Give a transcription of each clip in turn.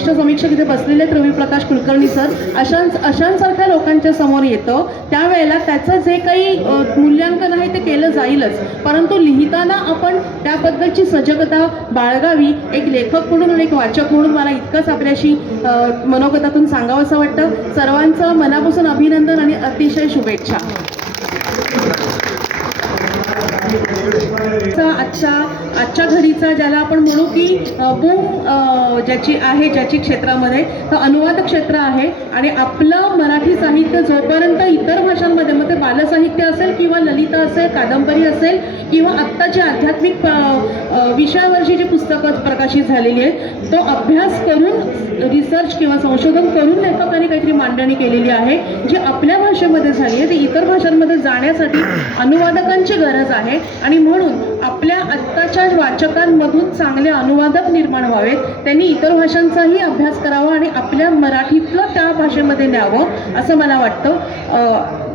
ज्येष्ठ समीक्षक इथे बसलेले आहेत, रवी प्रकाश कुलकर्णी सर, अशांसारख्या लोकांच्या समोर येतं त्यावेळेला त्याचं जे काही मूल्यांकन आहे ते केलं जाईलच, परंतु लिहिताना आपण त्याबद्दलची सजगता बाळगावी. एक लेखक म्हणून आणि एक वाचक म्हणून मला इतकंच आपल्याशी मनोगतातून सांगावंसं वाटतं. सर्वांचं मनापासून अभिनंदन आणि अतिशय शुभेच्छा. आजच्या घडीचा ज्याला आपण म्हणू की बूम ज्याची क्षेत्रामध्ये तर अनुवाद क्षेत्र आहे. आणि आपलं मराठी साहित्य जोपर्यंत इतर भाषांमध्ये मग ते बालसाहित्य असेल किंवा ललिता असेल, कादंबरी असेल किंवा आत्ताची आध्यात्मिक विषयावरची जी पुस्तकं प्रकाशित झालेली आहेत, तो अभ्यास करून रिसर्च किंवा संशोधन करून लेखकांनी काहीतरी मांडणी केलेली आहे जी आपल्या भाषेमध्ये झाली आहे. ती इतर भाषांमध्ये जाण्यासाठी अनुवादकांची गरज आहे आणि म्हणून आपल्या आत्ताच्या वाचकांमधून चांगले अनुवादक निर्माण व्हावेत. त्यांनी इतर भाषांचाही अभ्यास करावा आणि आपल्या मराठीतलं त्या भाषेमध्ये न्यावं असं मला वाटतं.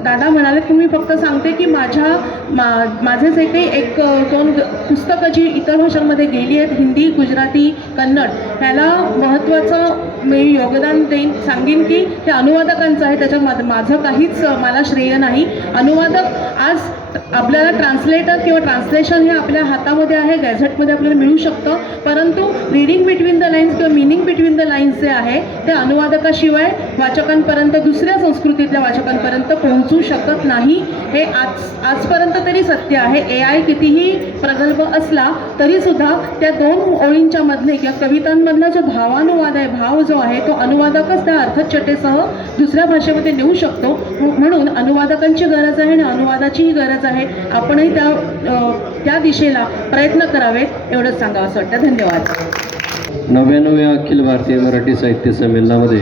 दादा म्हणाले की मी फक्त सांगते की माझे जे काही 1-2 पुस्तकं जी इतर भाषांमध्ये गेली आहेत, हिंदी, गुजराती, कन्नड, ह्याला महत्त्वाचं मी योगदान सांगेन की ते अनुवादकांचं आहे. त्याच्यात माझं काहीच मला श्रेय नाही. अनुवादक आज आपल्याला ट्रान्सलेटर किंवा ट्रान्सलेशन हे आपल्या हातामध्ये आहे, गॅझेटमध्ये आपल्याला मिळू शकतं, परंतु रीडिंग बिटवीन द लाईन्स किंवा मिनिंग बिटवीन द लाईन्स जे आहे ते अनुवादकाशिवाय वाचकांपर्यंत, दुसऱ्या संस्कृतीतल्या वाचकांपर्यंत पोहोचू शकत नाही. हे आजपर्यंत तरी सत्य आहे. AI कितीही प्रगल्भ असला तरीसुद्धा त्या 2 ओळींच्या मधले किंवा कवितांमधला जो भावानुवाद आहे, भाव जो आहे तो अनुवादकच त्या अर्थचटेसह दुसऱ्या भाषेमध्ये नेऊ शकतो. म्हणून अनुवादकांची गरज आहे आणि अनुवादाचीही गरज आहे. आपणही त्या दिशेला प्रयत्न करावेत एवढंच सांगावं असं वाटतं. धन्यवाद. 99व्या अखिल भारतीय मराठी साहित्य संमेलनामध्ये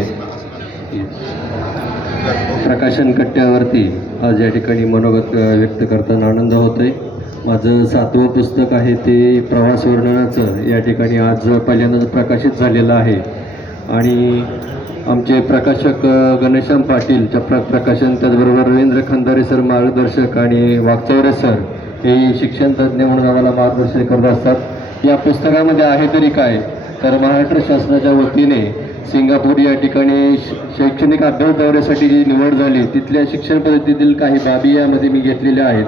प्रकाशन कट्ट्यावरती आज या ठिकाणी मनोगत व्यक्त करताना आनंद होतोय. माझं 7वं पुस्तक आहे ते प्रवास वर्णनाचं या ठिकाणी आज पहिल्यांदाच प्रकाशित झालेलं आहे. आणि आमचे प्रकाशक घनश्याम पाटील चपराक प्रकाशन, त्याचबरोबर रवींद्र खंदारे सर मार्गदर्शक आणि वागचौरे सर हे शिक्षण तज्ज्ञ म्हणून आम्हाला मार्गदर्शन करत असतात. या पुस्तकामध्ये आहे तरी काय तर महाराष्ट्र शासनाच्या वतीने सिंगापूर या ठिकाणी शैक्षणिक अभ्यास दौऱ्यासाठी जी निवड झाली तिथल्या शिक्षण पद्धतीतील काही बाबी यामध्ये मी घेतलेल्या आहेत.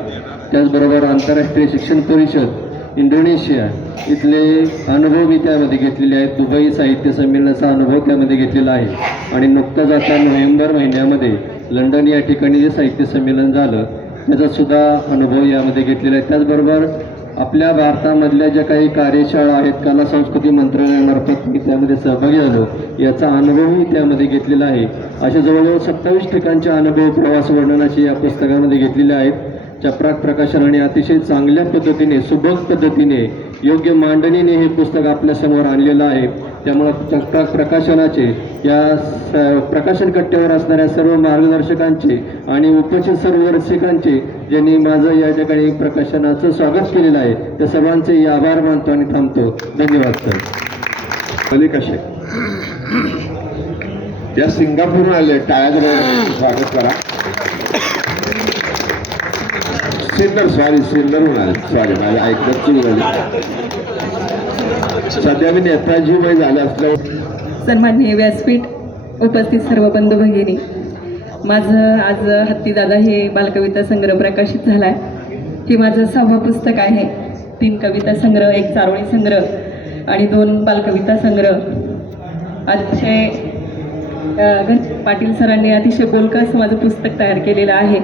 त्याचबरोबर आंतरराष्ट्रीय शिक्षण परिषद इंडोनेशिया इथले अनुभव मी त्यामध्ये घेतलेले आहेत. दुबई साहित्य संमेलनाचा अनुभव त्यामध्ये घेतलेला आहे. आणि नुकताच आता नोव्हेंबर महिन्यामध्ये लंडन या ठिकाणी जे साहित्य संमेलन झालं त्याचासुद्धा अनुभव यामध्ये घेतलेला आहे. त्याचबरोबर आपल्या भारतामधल्या ज्या काही कार्यशाळा आहेत, कला संस्कृती मंत्रालयामार्फत मी त्यामध्ये सहभागी झालो, याचा अनुभवही त्यामध्ये घेतलेला आहे. अशा जवळजवळ 27 ठिकाणचे अनुभव प्रवास वर्णनाचे या पुस्तकामध्ये घेतलेले आहेत. चपराक प्रकाशनाने अतिशय चांगल्या पद्धतीने, सुबक पद्धतीने, योग्य मांडणीने हे पुस्तक आपल्यासमोर आणलेलं आहे. त्यामुळं चपराक प्रकाशनाचे या प्रकाशन कट्ट्यावर असणाऱ्या सर्व मार्गदर्शकांचे आणि उपस्थित सर्व रसिकांचे ज्यांनी माझं या ठिकाणी प्रकाशनाचं स्वागत केलेलं आहे त्या सर्वांचे आभार मानतो आणि थांबतो. धन्यवाद सर. आले कसे या सिंगापूरहून आले, टाळ्याचं स्वागत करा. सिन्नरहून आले, सॉरी माझ्या ऐकण्यात चूक झाली. सध्या मी नेताजी वय झाले असल्यावर सन्माननीय व्यासपीठ, उपस्थित सर्व बंधू भगिनी, माझं आज हत्तीदादा हे बालकविता संग्रह प्रकाशित झाला आहे. हे माझं 6वं पुस्तक आहे. 3 कविता संग्रह, 1 चारोळी संग्रह आणि 2 बालकविता संग्रह. अतिशय पाटील सरांनी अतिशय बोलकं असं माझं पुस्तक तयार केलेलं आहे.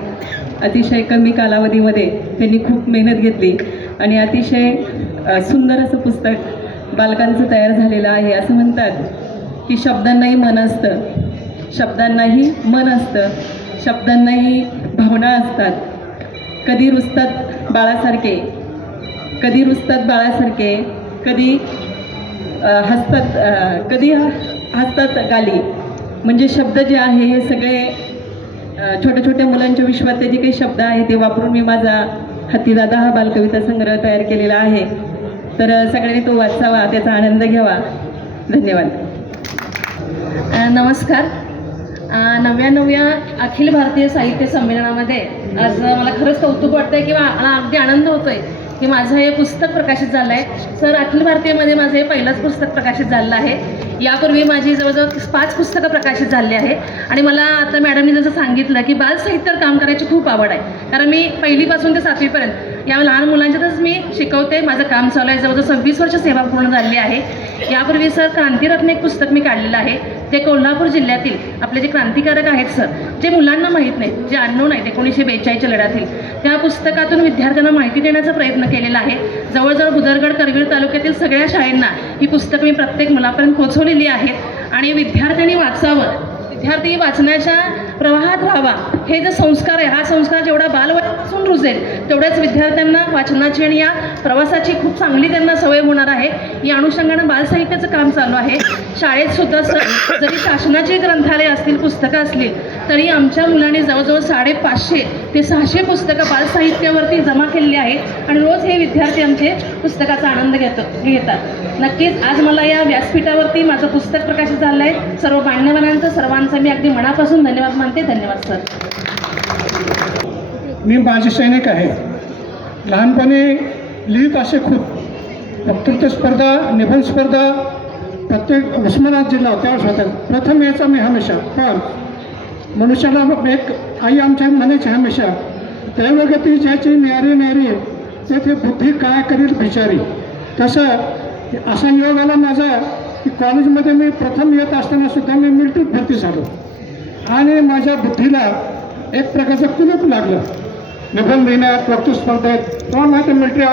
अतिशय कमी कालावधीमध्ये त्यांनी खूप मेहनत घेतली आणि अतिशय सुंदर असं पुस्तक बालकांचं तयार झालेलं आहे. असं म्हणतात की शब्दांनाही मन असतं, शब्दांनाही मन असतं, शब्दांनाही भावना असतात. कधी रुसतात बाळासारखे, कधी रुसतात बाळासारखे, कधी हसतात गाली. म्हणजे शब्द जे आहे हे सगळे छोट्या छोट्या मुलांच्या विश्वातले जे काही शब्द आहे ते वापरून मी माझा हत्तीदादा हा बालकविता संग्रह तयार केलेला आहे. तर सगळ्यांनी तो वाचावा, त्याचा आनंद घ्यावा. धन्यवाद. नमस्कार. 99व्या अखिल भारतीय साहित्य संमेलनामध्ये आज मला खरंच कौतुक वाटतंय किंवा मला अगदी आनंद होतोय की माझं हे पुस्तक प्रकाशित झालं आहे. सर, अखिल भारतीयमध्ये माझं हे पहिलंच पुस्तक प्रकाशित झालेलं आहे. यापूर्वी माझी जवळजवळ 5 पुस्तकं प्रकाशित झाली आहे आणि मला आता मॅडमनी जसं सांगितलं की बालसाहित्यावर काम करायची खूप आवड आहे. कारण मी पहिलीपासून ते 7वीपर्यंत या लहान मुलांच्यातच मी शिकवते. माझं काम चालू आहे. जवळजवळ 26 वर्ष सेवा पूर्ण झालेली आहे. यापूर्वी सर क्रांतीरत्न एक पुस्तक मी काढलेलं आहे. ते कोल्हापूर जिल्ह्यातील आपले जे क्रांतिकारक आहेत सर, जे मुलांना माहीत नाही, जे अननोन आहेत 1942च्या लढ्यातील, त्या पुस्तकातून विद्यार्थ्यांना माहिती देण्याचा प्रयत्न केलेला आहे. जवळजवळ बुदरगड करवीर तालुक्यातील सगळ्या शाळांना ही पुस्तकं मी प्रत्येक मुलापर्यंत पोहोचवलेली आहेत आणि विद्यार्थ्यांनी वाचावं, विद्यार्थी वाचण्याच्या प्रवाहात राहावा. हे जे संस्कार आहे, हा संस्कार जेवढा बालवयापासून रुजेल तेवढ्याच विद्यार्थ्यांना वाचनाची आणि या प्रवासाची खूप चांगली त्यांना सवय होणार आहे. या अनुषंगानं बालसाहित्याचं काम चालू आहे. शाळेत सुद्धा जरी शासनाची ग्रंथालय असतील, पुस्तकं असतील, तरी आमच्या मुलांनी जवळजवळ 550 ते 600 पुस्तकं बालसाहित्यावरती जमा केलेली आहेत आणि रोज हे विद्यार्थी आमचे पुस्तकाचा आनंद घेतात. नक्कीच आज मला या व्यासपीठावरती माझं पुस्तक प्रकाशित झालं आहे. सर्व मान्यवरांचं, सर्वांचं मी अगदी मनापासून धन्यवाद मानते. धन्यवाद सर. मी माजी सैनिक आहे. लहानपणी लिहित असे खूप वक्तृत्व स्पर्धा, निबंध स्पर्धा प्रत्येक उस्मानाबाद जिल्हा त्यावेळेस होत्या. प्रथम यायचा मी हमेशा. पण मनुष्याला एक आई आमच्या म्हणायची हमेशा, दैवगती ज्याची न्यारी न्यारी तेथे बुद्धी काय करील बिचारी. तसं असा योग आला माझा की कॉलेजमध्ये मी प्रथम येत असताना सुद्धा मी मिलिटरीत भरती झालो आणि माझ्या बुद्धीला एक प्रकारचं कुलूप लागलं. निबंध लिहिण्यात, वक्तृत्व स्पर्धेत. तुम्हाला माहिती मिलिटरी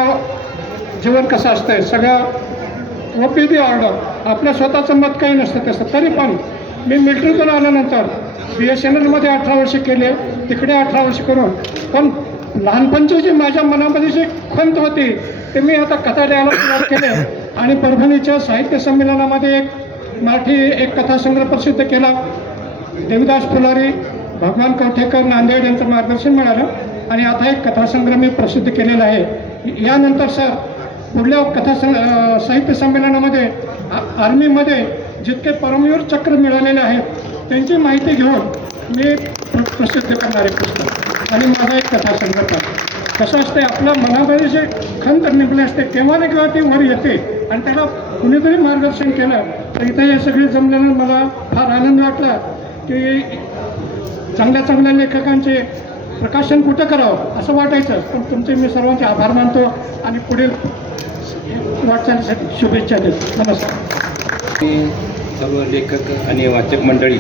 जीवन कसं असतंय, सगळं ओपीडी ऑर्डर, आपलं स्वतःचं मत काही नसतं तसं. तरी पण मी मिलिटरीतून आल्यानंतर BSNLमध्ये 18 वर्ष केले, तिकडे 18 वर्ष करून पण लहानपणची जी माझ्या मनामध्ये जी खंत होती ते मी आता कथा द्यायला सुरुवात केले आणि परभणीच्या साहित्य संमेलनामध्ये एक मराठी एक कथासंग्रह प्रसिद्ध केला. देवदास फुलारी, भगवान कवठेकर, नांदेड यांचं मार्गदर्शन मिळालं आणि आता एक कथासंग्रह मी प्रसिद्ध केलेला आहे. यानंतर सर पुढल्या साहित्य संमेलनामध्ये आर्मीमध्ये जितके परमवीर चक्र मिळालेले आहेत त्यांची माहिती घेऊन मी प्रसिद्ध करणारे पुस्तक आणि माझा एक कथासंग्रह. कसं असते, आपल्या मनामध्ये जे खंत निघले असते केव्हा ना केव्हा ती वर येते आणि त्याला कुणीतरी मार्गदर्शन केलं. तर इथं हे सगळे जमल्यानं मला फार आनंद वाटला की चांगल्या चांगल्या लेखकांचे प्रकाशन कुठं करावं असं वाटायचं. पण तुमचे मी सर्वांचे आभार मानतो आणि पुढील वाटचालीसाठी शुभेच्छा देतो. नमस्कार. सर्व लेखक आणि वाचक मंडळी,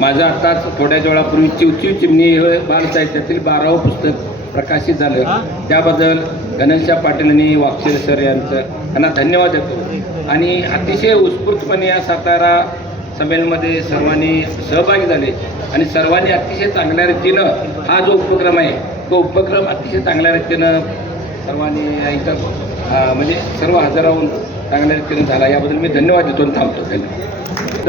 माझं आताच थोड्याच वेळापूर्वी चिवचिव चिमणी हे बालसाहित्यातील 12वं पुस्तक प्रकाशित झालं. त्याबद्दल घनश्याम पाटील आणि वाक्षेर सर यांना धन्यवाद देतो. आणि अतिशय उत्स्फूर्तपणे या सातारा संमेलनामध्ये सर्वांनी सहभागी झाले आणि सर्वांनी अतिशय चांगल्या रीतीनं हा जो उपक्रम आहे तो उपक्रम अतिशय चांगल्या रीतीनं सर्वांनी इथं म्हणजे सर्व हजर राहून चांगल्या रीतीनं झाला. याबद्दल मी धन्यवाद देतो आणि थांबतो. धन्यवाद.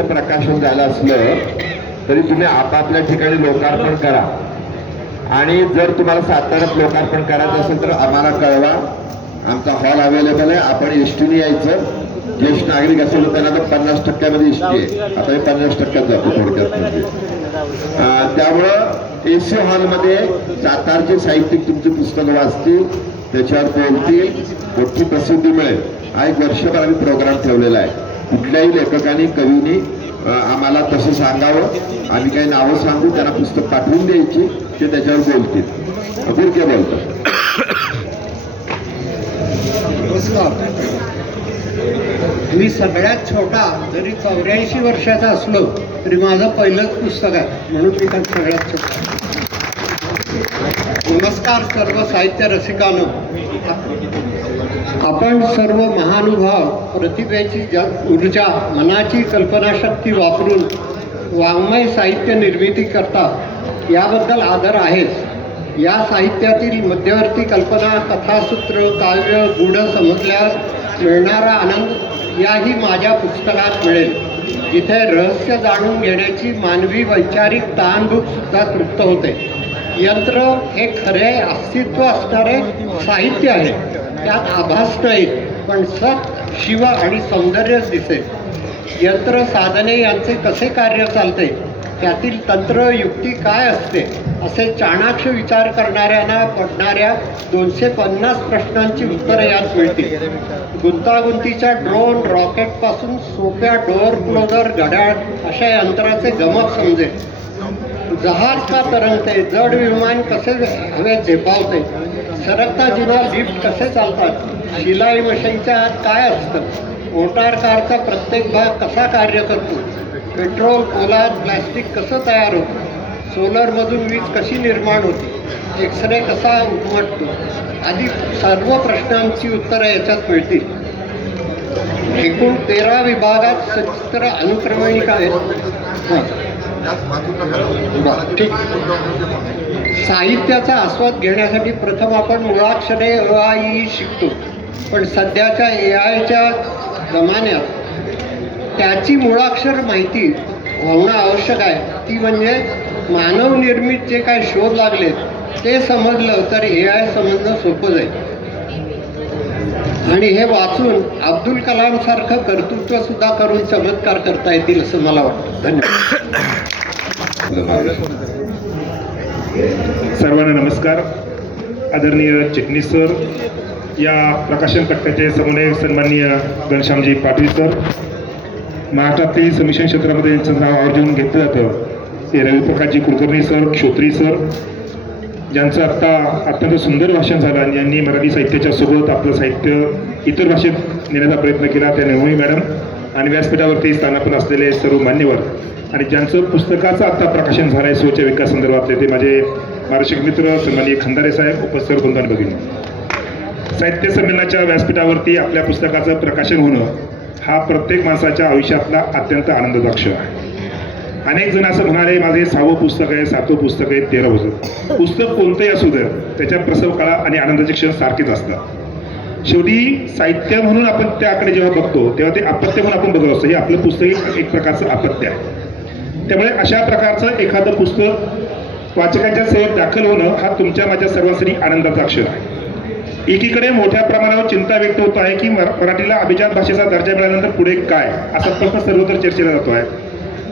प्रकाशन झालं असलं तरी तुम्ही आपापल्या ठिकाणी लोकार्पण करा आणि जर तुम्हाला साताऱ्यात लोकार्पण करायचं असेल तर आम्हाला कळवा. आमचा हॉल अवेलेबल आहे. आपण एसटीने यायचं. ज्येष्ठ नागरिक असेल तर त्यांना तर 50% एसटी आहे. आता हे 50% जातो थोडक्यात. म्हणजे त्यामुळं AC हॉलमध्ये सातारचे साहित्यिक तुमची पुस्तकं वाचतील, त्याच्यावर बोलतील, मोठी प्रसिद्धी मिळेल. हा एक वर्षभर आम्ही प्रोग्राम ठेवलेला आहे. कुठल्याही लेखकांनी, कवींनी आम्हाला तसं सांगावं. आम्ही काही नावं सांगू, त्यांना पुस्तक पाठवून द्यायची, ते त्याच्यावर बोलतील. बुरके बोलतात. नमस्कार. मी सगळ्यात छोटा, जरी 84 वर्षाचा असलो तरी माझं पहिलंच पुस्तक आहे म्हणून मी त्यात सगळ्यात छोटा. नमस्कार सर्व साहित्य रसिकांनो. आपण सर्व महानुभाव प्रतिभेची ऊर्जा, मनाची कल्पनाशक्ती वापरून वाङ्मय साहित्य निर्मिती करता, याबद्दल आदर आहेच. या साहित्यातील मध्यवर्ती कल्पना, कथासूत्र, काव्य गूढ समजल्यास मिळणारा आनंद याही माझ्या पुस्तकात मिळेल. जिथे रहस्य जाणून घेण्याची मानवी वैचारिक तहानभूकसुद्धा तृप्त होते. यंत्र हे खरे अस्तित्व असणारे साहित्य आहे. त्यात आभास नाही पण सत, शिव आणि सौंदर्यच दिसेल. यंत्र साधने यांचे कसे कार्य चालते त्यातील तंत्र युक्ती काय असते असे चाणाक्ष विचार करणाऱ्यांना पडणाऱ्या 250 प्रश्नांची उत्तरं यात मिळतील. गुंतागुंतीच्या ड्रोन रॉकेटपासून सोप्या डोअर क्लोजर घड्याळ अशा यंत्राचे गमक समजेल. जहाज का तरंगते, जड विमान कसे हवेत झेपावते, सरकता जिना लिफ्ट कसे चालतात, शिलाई मशीनच्या आत काय असतं, मोटार कारचा प्रत्येक भाग कसा कार्य करतो, पेट्रोल पोलाद प्लॅस्टिक कसं तयार होतं, सोलरमधून वीज कशी निर्माण होते, एक्सरे कसा उमटतो आदी सर्व प्रश्नांची उत्तरं याच्यात मिळतील. एकूण 13 विभागात सचित्र अनुक्रमणिका आहेत. ठीक. साहित्याचा आस्वाद घेण्यासाठी प्रथम आपण मुळाक्षरे अ आ इ शिकतो, पण सध्याच्या AIच्या जमान्यात त्याची मुळाक्षर माहिती होणं आवश्यक आहे. ती म्हणजे मानवनिर्मित जे काही शोध लागले ते समजलं तर AI समजणं सोपं जाईल. आणि हे वाचून अब्दुल कलाम सारखं कर्तृत्व सुद्धा करून चमत्कार करता येतील असं मला वाटतं. धन्यवाद. सर्वांना नमस्कार. आदरणीय चिटणीस सर, या प्रकाशन कट्ट्याचे समन्वयक सन्माननीय घनश्यामजी पाटील सर, महाराष्ट्रातील समिक्षण क्षेत्रामध्ये यांचं नाव आवर्जून घेतलं जातं ते रविप्रकाशजी कुलकर्णी सर, क्षोत्री सर, ज्यांचं आत्ता अत्यंत सुंदर भाषण झालं आणि यांनी मराठी साहित्याच्या सोबत आपलं साहित्य इतर भाषेत नेण्याचा प्रयत्न केला त्या निर्मोही मॅडम आणि व्यासपीठावरती स्थानापन्न असलेले सर्व मान्यवर आणि ज्यांचं पुस्तकाचं आत्ता प्रकाशन झालं आहे स्वच्या विकास संदर्भातले ते माझे मार्गदर्शक मित्र सन्माननीय खंदारे साहेब, उपस्थित गोंधळ भगिनी. साहित्य संमेलनाच्या व्यासपीठावरती आपल्या पुस्तकाचं प्रकाशन होणं हा प्रत्येक माणसाच्या आयुष्यातला अत्यंत आनंदाचा क्षण आहे. अनेक जण असं म्हणाले माझे 6वं पुस्तक आहे, 7वं पुस्तक आहे, 13वं पुस्तक. पुस्तक कोणतंही असू दे त्याच्या प्रसव काळ आणि आनंदाचे क्षण सारखेच असतात. शेवटी साहित्य म्हणून आपण त्याकडे जेव्हा बघतो तेव्हा ते अपत्य म्हणून आपण बघत असतो. हे आपलं पुस्तक एक प्रकारचं अपत्य आहे. त्यामुळे अशा प्रकारचं एखादं पुस्तक वाचकांच्या सेवेत दाखल होणं हा तुमच्या माझ्या सर्वांसाठी आनंदाचा क्षण आहे. एकीकडे मोठ्या प्रमाणावर चिंता व्यक्त होत आहे की मराठीला अभिजात भाषेचा दर्जा मिळाल्यानंतर पुढे काय असा प्रश्न सर्वत्र चर्चेला जातो आहे.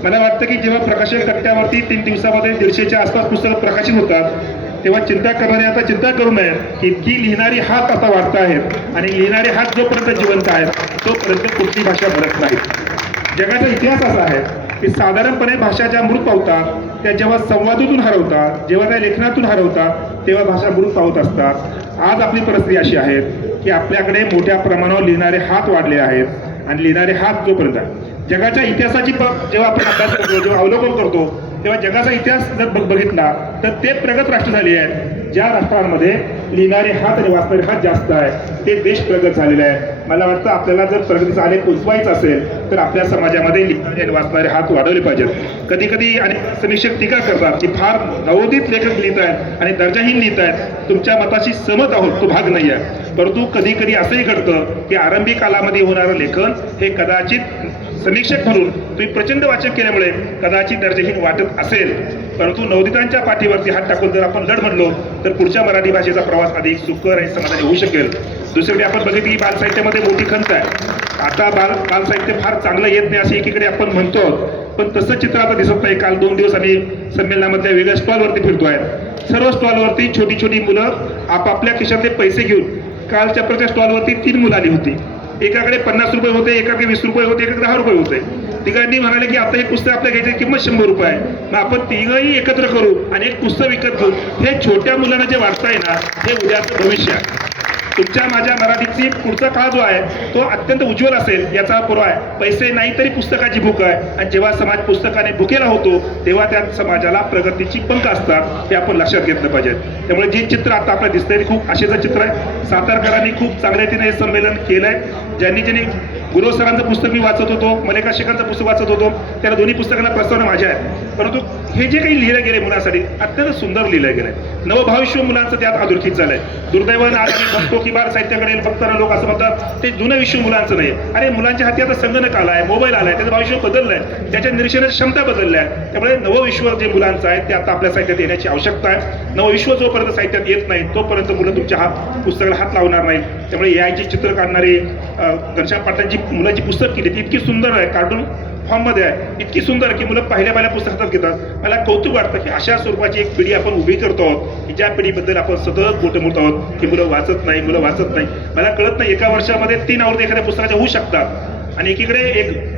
मला वाटतं की जेव्हा प्रकाशन कट्ट्यावरती 3 दिवसामध्ये 150च्या आसपास पुस्तकं प्रकाशित होतात तेव्हा चिंता करणारे आता चिंता करू नये की इतकी लिहिणारी हात आता वाढत आहेत आणि लिहिणारे हात जोपर्यंत जिवंत आहेत तोपर्यंत कुठली भाषा मरत नाही. जगाचा इतिहास असा आहे की साधारणपणे भाषा ज्या मृत पावतात त्या जेव्हा संवादातून हरवतात, जेव्हा त्या लेखनातून हरवतात तेव्हा भाषा मृत पावत असतात. आज आपली परिस्थिती अशी आहे की आपल्याकडे मोठ्या प्रमाणावर लिहिणारे हात वाढले आहेत आणि लिहिणारे हात जोपर्यंत जगाच्या इतिहासाची जेव्हा आपण अभ्यास करतो, जेव्हा अवलोकन करतो तेव्हा जगाचा इतिहास जर बघितला तर ते प्रगत राष्ट्र झाले आहे. ज्या राष्ट्रांमध्ये लिहिणारे हात आणि वाचणारे हात जास्त आहे ते देश प्रगत झालेले आहे. मला वाटतं आपल्याला जर प्रगतीचा आलेख उंचवायचा असेल तर आपल्या समाजामध्ये लिहिणारे आणि वाचणारे हात वाढवले पाहिजेत. कधी कधी अनेक समीक्षक टीका करतात की फार नवोदित लेखक लिहित आहेत आणि दर्जाहीन लिहित आहेत. तुमच्या मताशी सहमत आहोत, तो भाग नाही आहे. परंतु कधी कधी असंही घडतं की आरंभी कालामध्ये होणारं लेखन हे कदाचित समीक्षक म्हणून तुम्ही प्रचंड वाचन केल्यामुळे कदाचित दर्जाहीन वाटत असेल. परंतु नवोदितांच्या पाठीवरती हात टाकून जर आपण लढ म्हणलो तर पुढच्या मराठी भाषेचा प्रवास अधिक सुकर आणि समाधानी होऊ शकेल. दुसरीकडे आपण बघितली की बालसाहित्यामध्ये मोठी खंत आहे. आता बालसाहित्य फार चांगलं येत नाही असे एकीकडे आपण म्हणतो, पण तसं चित्र आता दिसत नाही. काल 2 दिवस आम्ही संमेलनामधल्या वेगळ्या स्टॉलवरती फिरतोय. सर्व स्टॉलवरती छोटी छोटी मुलं आपापल्या खिशातले पैसे घेऊन, काल चॅप्टरच्या स्टॉलवरती 3 मुलं आली होती. एकाकडे 50 रुपये होते, एकाकडे 20 रुपये होते, एकाकडे 10 रुपये होते. तिघांनी म्हणाले की आता हे पुस्तक आपल्या घ्यायची किंमत 100 रुपये आहे, मग आपण तिघंही एकत्र करू आणि एक पुस्तक विकत घेऊ. हे छोट्या मुलांना जे वाटतंय ना हे उद्याचं भविष्य आहे. तुमच्या माझ्या मराठीची पुढचा काळ जो आहे तो अत्यंत उज्ज्वल असेल याचा पुरावा आहे. पैसे नाही तरी पुस्तकाची भूक आहे आणि जेव्हा समाज पुस्तकाने भुकेला होतो तेव्हा त्या समाजाला प्रगतीची पंख असतात हे आपण लक्षात घेतलं पाहिजे. त्यामुळे जे चित्र आता आपल्याला दिसतंय खूप आशेचं चित्र आहे. सातारकरांनी खूप चांगल्या रीतीने हे संमेलन केलंय. ज्यांनी गुरव सरांचं पुस्तक मी वाचत होतो, मल्लिका शेखांचं पुस्तक वाचत होतो, त्याला दोन्ही पुस्तकांना प्रस्तावना माझ्या आहेत. परंतु हे जे काही लिहिलं गेले मुलांसाठी अत्यंत सुंदर लिहिलं गेलंय. नवभाविष्य मुलांचं त्यात अधोरेखित झालंय. दुर्दैवानं आज आम्ही बघतो की बाल साहित्याकडे बघताना लोक असं म्हणतात ते जुनं विश्व मुलांचं नाही. अरे मुलांच्या हाती आता संगणक आलाय, मोबाईल आलाय, त्याचं भविष्य बदललंय, त्याच्या निरीक्षणाची क्षमता बदलल्या आहे. त्यामुळे नवविश्व जे मुलांचं आहे ते आता आपल्या साहित्यात येण्याची आवश्यकता आहे. नवविश्व जोपर्यंत साहित्यात येत नाही तोपर्यंत मुलं तुमच्या पुस्तकाला हात लावणार नाहीत. त्यामुळे याची चित्र काढणारी घनश्याम पाटलांची मुलांची पुस्तक केली ती इतकी सुंदर आहे. कार्टून फॉर्ममध्ये आहे, इतकी सुंदर की मुलं पहिल्या पुस्तक हातात घेतात. मला कौतुक वाटतं की अशा स्वरूपाची एक पिढी आपण उभी करतो आहोत की ज्या पिढीबद्दल आपण सतत बोटं मोडत आहोत की मुलं वाचत नाही. मला कळत नाही, एका वर्षामध्ये 3 आवृत्ती एखाद्या पुस्तकाच्या होऊ शकतात आणि एकीकडे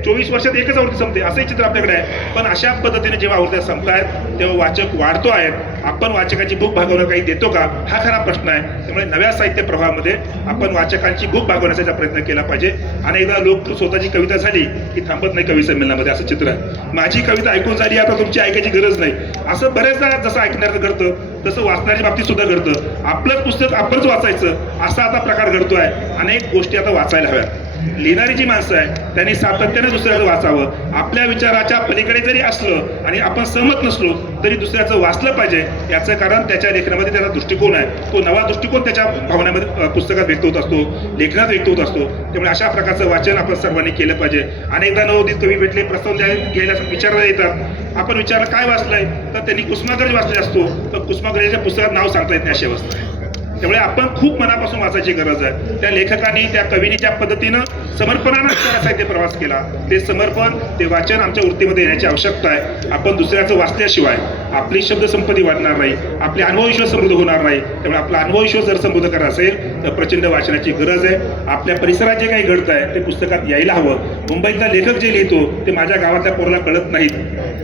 24 वर्षात एकच आवृत्ती संपते, असंही चित्र आपल्याकडे आहे. पण अशा पद्धतीने जेव्हा आवृत्त्या संपतायत तेव्हा वाचक वाढतो आहेत. आपण वाचकाची भूक भागवणं काही देतो का, हा खरा प्रश्न आहे. त्यामुळे नव्या साहित्य प्रवाहामध्ये आपण वाचकांची भूक भागवण्याचा प्रयत्न केला पाहिजे. अनेकदा लोक स्वतःची कविता झाली की थांबत नाही कवी संमेलनामध्ये, असं चित्र आहे. माझी कविता ऐकून झाली, आता तुमची ऐकायची गरज नाही, असं बरेचदा जसं ऐकण्याचं घडतं तसं वाचण्याच्या बाबतीत सुद्धा घडतं. आपलंच पुस्तक आपणच वाचायचं असा आता प्रकार घडतोय. अनेक गोष्टी आता वाचायला हव्यात. लिहिणारी जी माणसं आहे त्यांनी सातत्याने दुसऱ्याचं वाचावं. आपल्या विचाराच्या पलीकडे जरी असलं आणि आपण सहमत नसलो तरी दुसऱ्याचं वाचलं पाहिजे. याचं कारण त्याच्या लेखनामध्ये त्याचा दृष्टिकोन आहे, तो नवा दृष्टिकोन त्याच्या भावनेमध्ये पुस्तकात व्यक्त होत असतो, लेखनात व्यक्त होत असतो. त्यामुळे अशा प्रकारचं वाचन आपण सर्वांनी केलं पाहिजे. अनेकदा नवोदित कवी भेटले, प्रस्ताव घ्यायला विचारायला येतात. आपण विचारलं काय वाचलंय, तर त्यांनी कुसुमाग्रज वाचले असतो, तर कुसुमाग्रजाच्या पुस्तकात नाव सांगता येत नाही अशी अवस्था आहे. त्यामुळे आपण खूप मनापासून वाचायची गरज आहे. त्या लेखकांनी, त्या कवीने ज्या पद्धतीनं समर्पणानं साहित्य प्रवास केला, ते समर्पण, ते वाचन आमच्या वृत्तीमध्ये येण्याची आवश्यकता आहे. आपण दुसऱ्याचं वाचल्याशिवाय आपली शब्दसंपत्ती वाढणार नाही, आपले अनुभवविश्वास समृद्ध होणार नाही. त्यामुळे आपला अनुभवविश्वास जर समृद्ध करायचा असेल तर प्रचंड वाचनाची गरज आहे. आपल्या परिसरात जे काही घडत आहे ते पुस्तकात यायला हवं. मुंबईतला लेखक जे लिहितो ते माझ्या गावातल्या पोराला कळत नाहीत.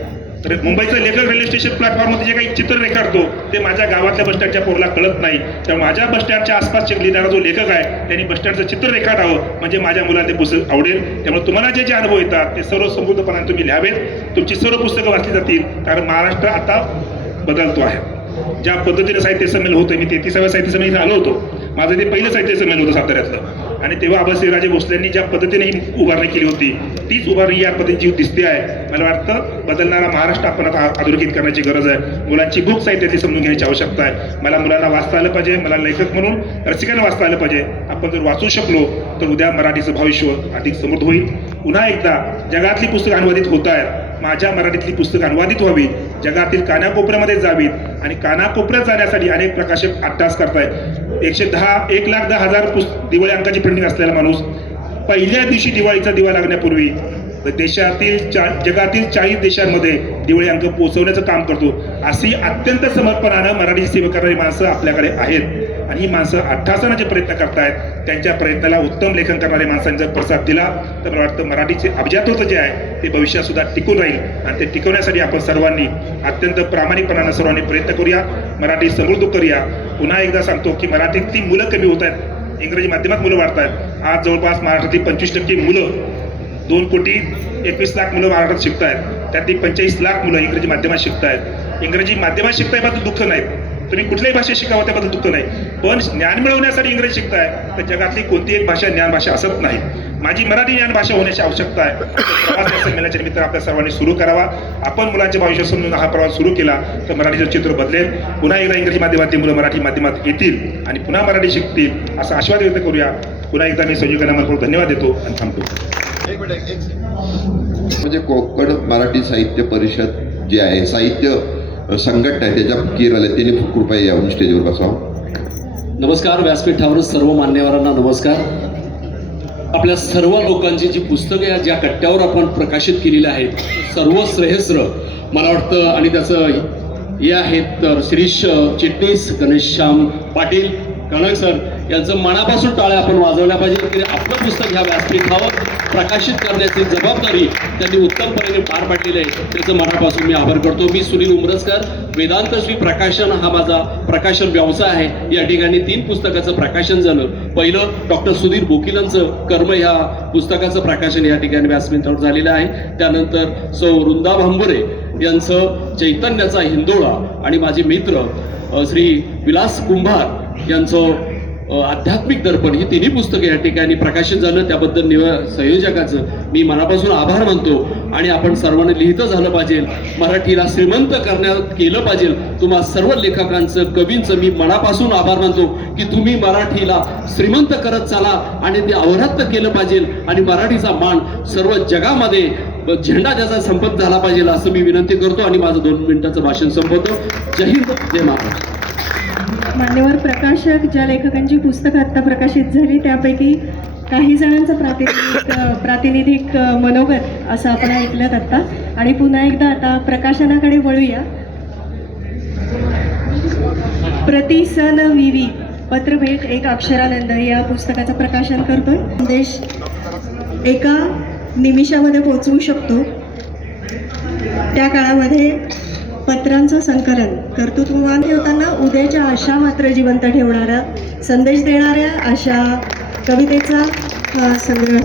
तर मुंबईचा लेखक रेल्वे स्टेशन प्लॅटफॉर्ममध्ये जे काही चित्र रेखाटतो ते माझ्या गावातल्या बसस्टँडच्या पोरला कळत नाही. त्यामुळे माझ्या बसस्टँडच्या आसपास लिहिणारा जो लेखक आहे त्यांनी बसस्टँडचं चित्र रेखाटावं, म्हणजे माझ्या मुलाला ते पुस्तक आवडेल. त्यामुळे तुम्हाला जे जे अनुभव येतात ते सर्व समृद्धपणाने तुम्ही लिहावेत. तुमची सर्व पुस्तकं वाचली जातील, कारण महाराष्ट्र आता बदलतो आहे. ज्या पद्धतीने साहित्य संमेलन होतं, मी 33व्या साहित्य संमेलनात आलो होतो. माझं ते पहिलं साहित्य संमेलन होतं साताऱ्यातलं, आणि तेव्हा आबासिंहराजे भोसलेंनी ज्या पद्धतीने ही उभारणी केली होती तीच उभारणी या पद्धतीची दिसते आहे. मला वाटतं बदलणारा महाराष्ट्र आपण आता अधोरेखित करण्याची गरज आहे. मुलांची भूक साहित्याची समजून घ्यायची आवश्यकता आहे. मला मुलांना वाचता आलं पाहिजे, मला लेखक म्हणून रसिकांना वाचता आलं पाहिजे. आपण जर वाचू शकलो तर उद्या मराठीचं भविष्य अधिक समृद्ध होईल. पुन्हा एकदा जगातली पुस्तकं अनुवादित होत आहेत, माझ्या मराठीतली पुस्तकं अनुवादित व्हावी, जगातील कानाकोपऱ्यामध्ये जावीत, आणि कानाकोपऱ्यात जाण्यासाठी अनेक प्रकाशक अट्टास करतायत. 1,10,000 दिवाळी अंकाची प्रिंटिंग असलेला माणूस पहिल्या दिवशी दिवाळीचा दिवा लागण्यापूर्वी देशातील जगातील 40 देशांमध्ये दिवाळी अंक पोहोचवण्याचं काम करतो. अशी अत्यंत समर्पणानं मराठी सेवा करणारी माणसं आपल्याकडे आहेत, आणि ही माणसं अट्टासानं जे प्रयत्न करतायत त्यांच्या प्रयत्नाला उत्तम लेखन करणाऱ्या माणसांनी जर प्रसाद दिला तर मला वाटतं मराठीचे अभिजातत्व जे आहे ते भविष्यात सुद्धा टिकून राहील. आणि ते टिकवण्यासाठी आपण सर्वांनी अत्यंत प्रामाणिकपणानं सर्वांनी प्रयत्न करूया, मराठी समृद्ध करूया. पुन्हा एकदा सांगतो की मराठीतली मुलं कमी होत आहेत, इंग्रजी माध्यमात मुलं वाढत आहेत. आज जवळपास महाराष्ट्रातील 25% मुलं, 2,21,00,000 मुलं महाराष्ट्रात शिकत आहेत, त्यातली 45 लाख मुलं इंग्रजी माध्यमात शिकत आहेत. इंग्रजी माध्यमात शिकतायबद्दल दुःख नाही, तुम्ही कुठल्याही भाषेत शिकावं त्याबद्दल दुःख नाही, पण ज्ञान मिळवण्यासाठी इंग्रजी शिकताय तर जगातली कोणती एक भाषा ज्ञान भाषा असत नाही. माझी मराठी ज्ञान भाषा होण्याची आवश्यकता आहे. प्रवास या संमेलनाच्या निमित्त आपल्या सर्वांनी सुरू करावा. आपण मुलांच्या भविष्य समजून हा प्रवास सुरू केला तर मराठीचं चित्र बदलेल. पुन्हा एकदा इंग्रजी माध्यमातली मुलं मराठी माध्यमात येतील आणि पुन्हा मराठी शिकतील असा आशीर्वाद व्यक्त करूया. पुन्हा एकदा मी संयोजकांना मनपूर्वक धन्यवाद देतो आणि थांबतो. म्हणजे कोकण मराठी साहित्य परिषद जे आहे, साहित्य संघटना आहे, त्याच्या केरळ त्यांनी कृपया यावून स्टेजवर बसावं. नमस्कार. व्यासपीठावर सर्व मान्यवरांना नमस्कार. आपल्या सर्व लोकांची जी पुस्तकं ज्या कट्ट्यावर आपण प्रकाशित केलेली आहेत सर्व श्रेयस्त्र मला वाटतं, आणि त्याचं हे आहेत तर शिरीष चिटणीस, घनश्याम पाटील, कणक सर यांचं मनापासून टाळ्या आपण वाजवल्या पाहिजे की आपलं पुस्तक ह्या व्यासपीठावर प्रकाशित करण्याची जबाबदारी त्यांनी उत्तमपणे पार पाडलेली आहे. त्याचं मनापासून मी आभार करतो. मी सुनील उमरजकर, वेदांत श्री प्रकाशन हा माझा प्रकाशन व्यवसाय आहे. या ठिकाणी 3 पुस्तकाचं प्रकाशन झालं. पहिलं डॉक्टर सुधीर बोकिलांचं कर्म ह्या पुस्तकाचं प्रकाशन या ठिकाणी व्यासपीठावर झालेलं आहे. त्यानंतर सौ वृंदा भांबुरे यांचं चैतन्याचा हिंदोळा, आणि माझे मित्र श्री विलास कुंभार यांचं आध्यात्मिक दर्पण, ही 3 पुस्तकं या ठिकाणी प्रकाशित झालं. त्याबद्दल संयोजकाचं मी मनापासून आभार मानतो. आणि आपण सर्वांनी लिहितं झालं पाहिजे, मराठीला श्रीमंत करण्यात केलं पाहिजे. तुम्हा सर्व लेखकांचं, कवींचं मी मनापासून आभार मानतो की तुम्ही मराठीला श्रीमंत करत चाला आणि ते अवरत्त केलं पाहिजे, आणि मराठीचा मान सर्व जगामध्ये झेंडा ज्याचा संपत झाला पाहिजे असं मी विनंती करतो. आणि माझं 2 मिनिटाचं भाषण संपवतो. जय हिंद, जय महाराष्ट्र. मान्यवर प्रकाशक, ज्या लेखकांची पुस्तकं आत्ता प्रकाशित झाली त्यापैकी काही जणांचं प्रातिनिधिक मनोगत असं आपण ऐकलं आत्ता. आणि पुन्हा एकदा आता प्रकाशनाकडे वळूया. प्रति सन विवी पत्रभेट एक अक्षरानंद या पुस्तकाचं प्रकाशन करतोय. संदेश एका निमिषामध्ये पोचवू शकतो. त्या काळामध्ये पत्रांचं संकलन कर्तृत्ववान ठेवताना उद्याच्या आशा मात्र जिवंत ठेवणारा, संदेश देणाऱ्या अशा कवितेचा संग्रह.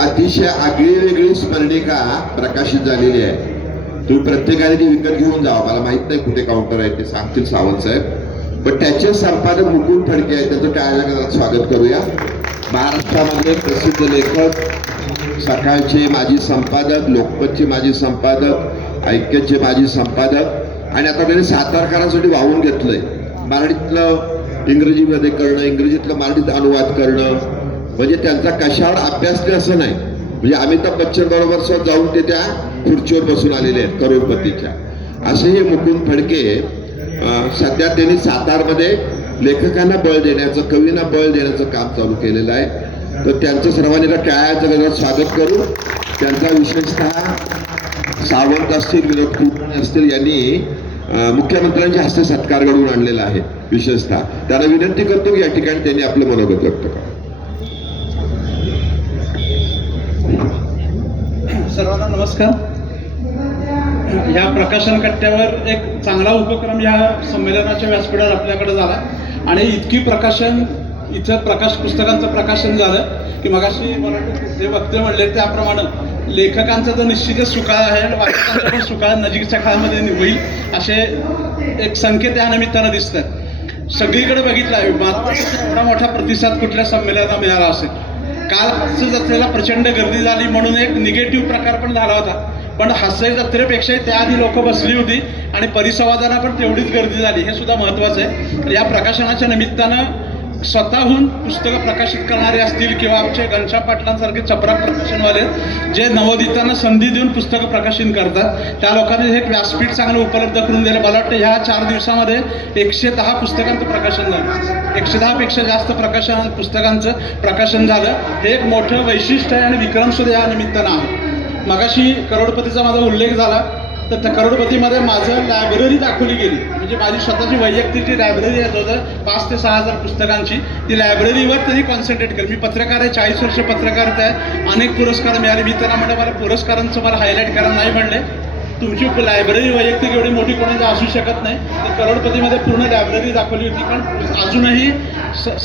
अतिशय आगळी वेगळी स्मरणिका प्रकाशित झालेली आहे. तुम्ही प्रत्येकाने ती विकत घेऊन जावा. मला माहित नाही कुठे काउंटर आहे, ते सांगतील सावंत साहेब. पण त्याचे संपादक मुकुंद फडके आहेत, त्यांचं टाळ्या स्वागत करूया. महाराष्ट्रामध्ये प्रसिद्ध लेखक, सकाळचे माजी संपादक, लोकमतचे माजी संपादक, ऐक्याचे माजी संपादक, आणि आता त्यांनी सातारकरांसाठी वाहून घेतलंय. मराठीतलं इंग्रजीमध्ये करणं, इंग्रजीतलं मराठीत अनुवाद करणं, म्हणजे त्यांचा कशावर अभ्यास नाही असं नाही. म्हणजे अमिताभ बच्चन बरोबर सुद्धा जाऊन ते त्या खुर्चीवर बसून आलेले आहेत करोडपतीच्या. असे हे मुकुंद फडके सध्या त्यांनी सातारमध्ये लेखकांना बळ देण्याचं, कवींना बळ देण्याचं काम चालू केलेलं आहे. तर त्यांचं सर्वांनी टाळ्याचं स्वागत करू. त्यांचा विशेषतः सावंत असतील, विनोद कुलकर्णी असतील यांनी मुख्यमंत्र्यांच्या हस्ते सत्कार घडवून आणलेला आहे. विशेषतः त्यांना विनंती करतो की या ठिकाणी त्यांनी आपलं मनोगत व्यक्त करावं. सर्वांना नमस्कार. ह्या प्रकाशन कट्ट्यावर एक चांगला उपक्रम या संमेलनाच्या व्यासपीठावर आपल्याकडे झाला आणि इतकी इथं पुस्तकांचं प्रकाशन झालं की मगाशी मराठी जे वक्ते म्हणले त्याप्रमाणे लेखकांचा तर निश्चितच सुकाळ आहे आणि वाचकांचा पण सुकाळ नजीकच्या काळामध्ये होईल असे एक संकेत या निमित्तानं दिसत आहेत. सगळीकडे बघितलं आहे एवढा मोठा प्रतिसाद कुठल्या संमेलनाला मिळाला असेल. काल हास्य जत्रेला प्रचंड गर्दी झाली म्हणून एक निगेटिव्ह प्रकार पण झाला होता, पण हास्य जत्रेपेक्षा त्याआधी लोक बसली होती आणि परिसंवादांना पण तेवढीच गर्दी झाली, हे सुद्धा महत्त्वाचं आहे. या प्रकाशनाच्या निमित्तानं स्वतःहून पुस्तकं प्रकाशित करणारे असतील किंवा आमचे घनश्याम पाटलांसारखे चपराक प्रकाशनवाले जे नवोदितांना संधी देऊन पुस्तकं प्रकाशित करतात, त्या लोकांनी हे एक व्यासपीठ चांगलं उपलब्ध करून दिलं. मला वाटतं ह्या 4 दिवसामध्ये 110 पुस्तकांचं प्रकाशन झालं. 110 पेक्षा जास्त पुस्तकांचं प्रकाशन झालं. हे एक मोठं वैशिष्ट्य आहे आणि विक्रमसुद्धा या निमित्तानं आहे. मगाशी करोडपतीचा माझा उल्लेख झाला, तर त्या करोडपतीमध्ये माझं लायब्ररी दाखवली गेली. म्हणजे माझी स्वतःची वैयक्तिक जी लायब्ररी आहे जवळ 5 ते 6,000 पुस्तकांची, ती लायब्ररीवर त्यांनी कॉन्सन्ट्रेट केली. मी पत्रकार आहे, 40 वर्ष पत्रकारिता आहे, अनेक पुरस्कार मिळाले. मी त्यांना म्हणलं मला पुरस्कारांचं मला हायलाईट करा. नाही म्हणले, तुमची लायब्ररी वैयक्तिक एवढी मोठी कोणाची असू शकत नाही. तर करोडपतीमध्ये पूर्ण लायब्ररी दाखवली होती. कारण अजूनही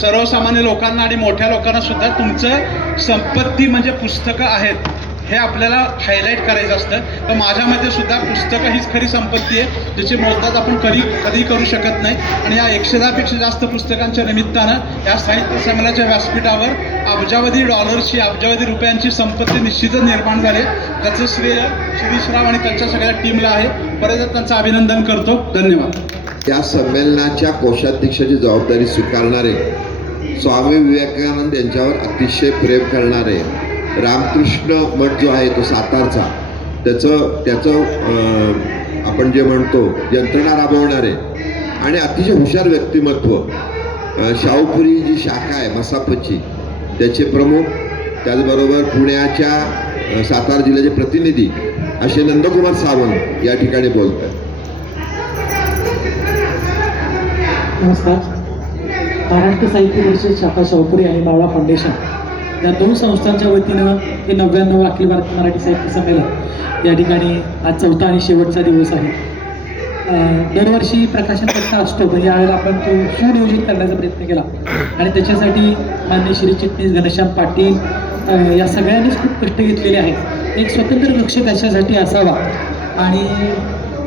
सर्वसामान्य लोकांना आणि मोठ्या लोकांना सुद्धा तुमचं संपत्ती म्हणजे पुस्तकं आहेत हे आपल्याला हायलाईट करायचं असतं. तर माझ्या मते सुद्धा पुस्तकं हीच खरी संपत्ती आहे, ज्याची मोजदाद आपण कधी करू शकत नाही. आणि या 110 पेक्षा जास्त पुस्तकांच्या निमित्तानं या साहित्य संमेलनाच्या व्यासपीठावर अब्जावधी डॉलर्सची, अब्जावधी रुपयांची संपत्ती निश्चितच निर्माण झाली. त्याचं श्रेय शिरीषराव आणि त्यांच्या सगळ्या टीमला आहे. परत त्यांचं अभिनंदन करतो. धन्यवाद. या संमेलनाच्या कोषाध्यक्षाची जबाबदारी स्वीकारणारे स्वामी विवेकानंद यांच्यावर अतिशय प्रेम करणारे रामकृष्ण मठ जो आहे तो सातारचा, त्याचं आपण जे म्हणतो यंत्रणा राबवणारे आणि अतिशय हुशार व्यक्तिमत्व, शाहूपुरी जी शाखा आहे मसापची त्याचे प्रमुख, त्याचबरोबर पुण्याच्या सातारा जिल्ह्याचे प्रतिनिधी असे नंदकुमार सावंत या ठिकाणी बोलतात. नमस्कार. महाराष्ट्र साहित्य परिषद शाखा शाहूपुरी आणि मावळा फाउंडेशन या 2 संस्थांच्या वतीनं हे 99 अखिल भारतीय मराठी साहित्य संमेलन या ठिकाणी आज 4था आणि शेवटचा दिवस आहे. दरवर्षी प्रकाशन कट्टा असतो, पण यावेळेला आपण तो सुनियोजित करण्याचा प्रयत्न केला आणि त्याच्यासाठी माननीय श्री चिटणीस घनश्याम पाटील या सगळ्यांनीच खूप कष्ट घेतलेले आहेत. एक स्वतंत्र कक्ष त्याच्यासाठी असावा आणि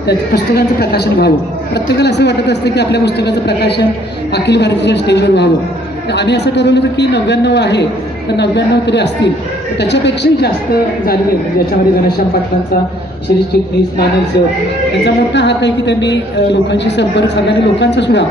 त्या पुस्तकांचं प्रकाशन व्हावं. प्रत्येकाला असं वाटत असतं की आपल्या पुस्तकाचं प्रकाशन अखिल भारतीय स्टेजवर व्हावं. आम्ही असं ठरवलं होतं की 99 आहे तर 99 तरी असतील, तर त्याच्यापेक्षाही जास्त झाली आहे. ज्याच्यामध्ये घनश्याम पाटलांचा, श्री चिटणीस, मानल सर यांचा मोठा हात आहे की त्यांनी लोकांशी संपर्क साधला आणि लोकांचा सुद्धा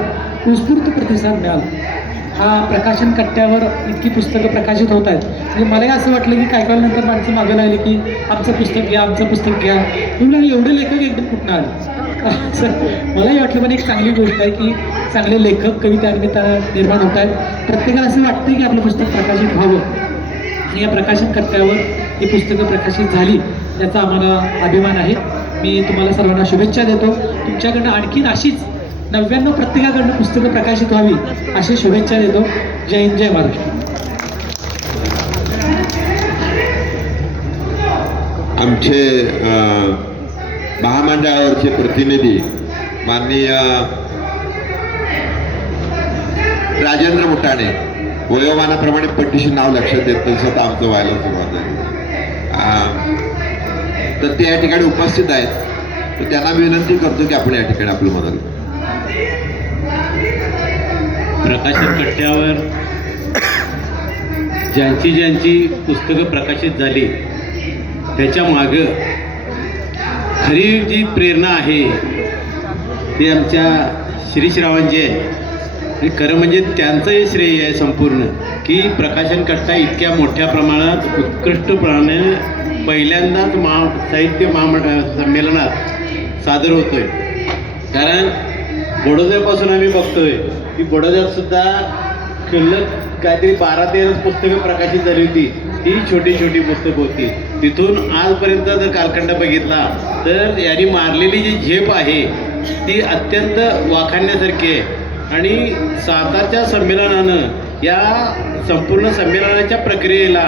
उत्स्फूर्त प्रतिसाद मिळाला. हा प्रकाशन कट्ट्यावर इतकी पुस्तकं प्रकाशित होत आहेत. म्हणजे मलाही असं वाटलं की काय नंतर माणसं मागं लागली की आमचं पुस्तक घ्या, आमचं पुस्तक घ्या. तुम्ही एवढे लेखक एकदम कुठून आले. मलाही वाटलं पण एक चांगली गोष्ट आहे की चांगले लेखक कवी त्या निमित्तानं निर्माण होत आहेत. प्रत्येकाला असं वाटतं की आपलं पुस्तक प्रकाशित व्हावं आणि या प्रकाशन कट्ट्यावर ही पुस्तकं प्रकाशित झाली याचा आम्हाला अभिमान आहे. मी तुम्हाला सर्वांना शुभेच्छा देतो. तुमच्याकडनं आणखीन अशीच 99 प्रत्येकाकडनं पुस्तकं प्रकाशित व्हावी अशी शुभेच्छा देतो. जय हिंद, जय महाराष्ट्र. आमचे महामंडळावरचे प्रतिनिधी माननीय राजेंद्र मुटाणे, वयोमानाप्रमाणे पट्टीशी नाव लक्षात येत नाही, स्वतः आमचं व्हायला सुरुवात झाली. तर ते या ठिकाणी उपस्थित आहेत. तर त्यांना विनंती करतो की आपण या ठिकाणी आपलं मदत. प्रकाशन कट्ट्यावर ज्यांची पुस्तकं प्रकाशित झाली त्याच्या मागं खरी जी प्रेरणा आहे ती आमच्या श्रीरावांची आहे. आणि खरं म्हणजे त्यांचंही श्रेय आहे संपूर्ण की प्रकाशन कट्टा इतक्या मोठ्या प्रमाणात उत्कृष्टपणे पहिल्यांदाच साहित्य संमेलनात सादर होतोय. कारण बडोद्यापासून आम्ही बघतोय की बडोद्यात सुद्धा क्षुल्लक काहीतरी 12-13 पुस्तकं प्रकाशित झाली होती. ती छोटी पुस्तकं होती. तिथून आजपर्यंत जर कालखंड बघितला तर यांनी मारलेली जी झेप आहे ती अत्यंत वाखाणण्यासारखी आहे. आणि सातारच्या संमेलनानं या संपूर्ण संमेलनाच्या प्रक्रियेला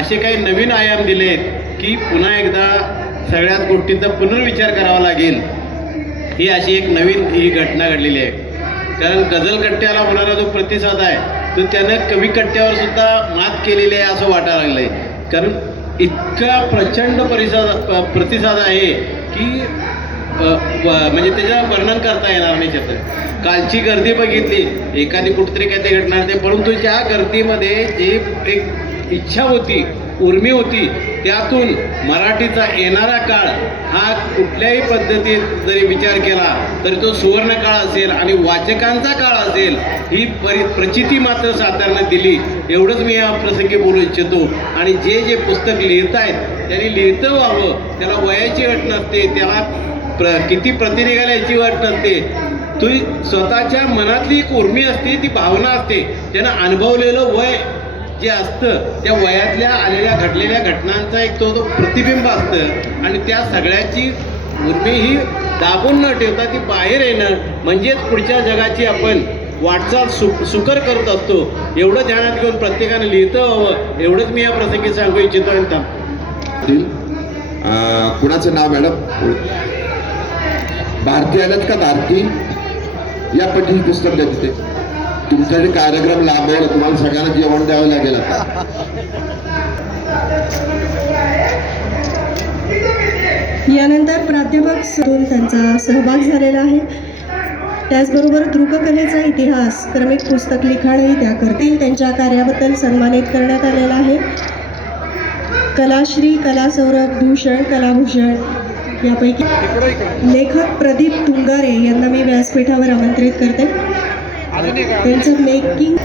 असे काही नवीन आयाम दिले आहेत की पुन्हा एकदा सगळ्याच गोष्टींचा पुनर्विचार करावा लागेल. ही अशी एक नवीन ही घटना घडलेली आहे. कारण गझल कट्ट्याला होणारा जो प्रतिसाद आहे तो त्यानं कवी कट्ट्यावर सुद्धा मात केलेली आहे असं वाटायला लागलं आहे. कारण इतका प्रचंड प्रतिसाद आहे की म्हणजे त्याचं वर्णन करता येणार नाही. त्याचं कालची गर्दी बघितली, एखादी कुठेतरी काहीतरी घडणार ते, परंतु त्या गर्दीमध्ये जी एक इच्छा होती, उर्मी होती, त्यातून मराठीचा येणारा काळ हा कुठल्याही पद्धतीत जरी विचार केला तरी तो सुवर्ण काळ असेल आणि वाचकांचा काळ असेल ही प्रचिती मात्र सातारनं दिली. एवढंच मी या प्रसंगी बोलू इच्छितो. आणि जे पुस्तक लिहित आहेत त्यांनी लिहितं व्हावं. त्याला वयाची अट नसते, त्याला किती प्रति निघाला याची अट नसते. ती स्वतःच्या मनातली एक उर्मी असते, ती भावना असते. त्यानं अनुभवलेलं वय जे असतं त्या वयातल्या आलेल्या घडलेल्या घटनांचा एक तो प्रतिबिंब असतं. आणि त्या सगळ्याची उर्मी ही दाबून न ठेवता ती बाहेर येणं म्हणजेच पुढच्या जगाची आपण वाटचाल सुकर करत असतो. एवढं ध्यानात घेऊन प्रत्येकानं लिहितं व्हावं एवढंच मी या प्रसंगी सांगू इच्छितो. कुणाचं नाव मॅडम? भारती आल्यात का? भारती या पट्टी पुस्तक द्या तिथे. तुमच्याकडे कार्यक्रम लांबवला, तुम्हाला सगळ्यांना जेवण द्यावं लागेल आता. यानंतर प्राध्यापक सरून त्यांचा सहभाग झालेला आहे. त्याचबरोबर दृककलेचा इतिहास क्रमिक पुस्तक लिखाणही त्या करतील. त्यांच्या कार्याबद्दल सन्मानित करण्यात आलेला आहे. कलाश्री, कलासौरभ, भूषण, कलाभूषण यापैकी लेखक प्रदीप तुंगारे यांना मी व्यासपीठावर आमंत्रित करते. त्यांचं मेकिंग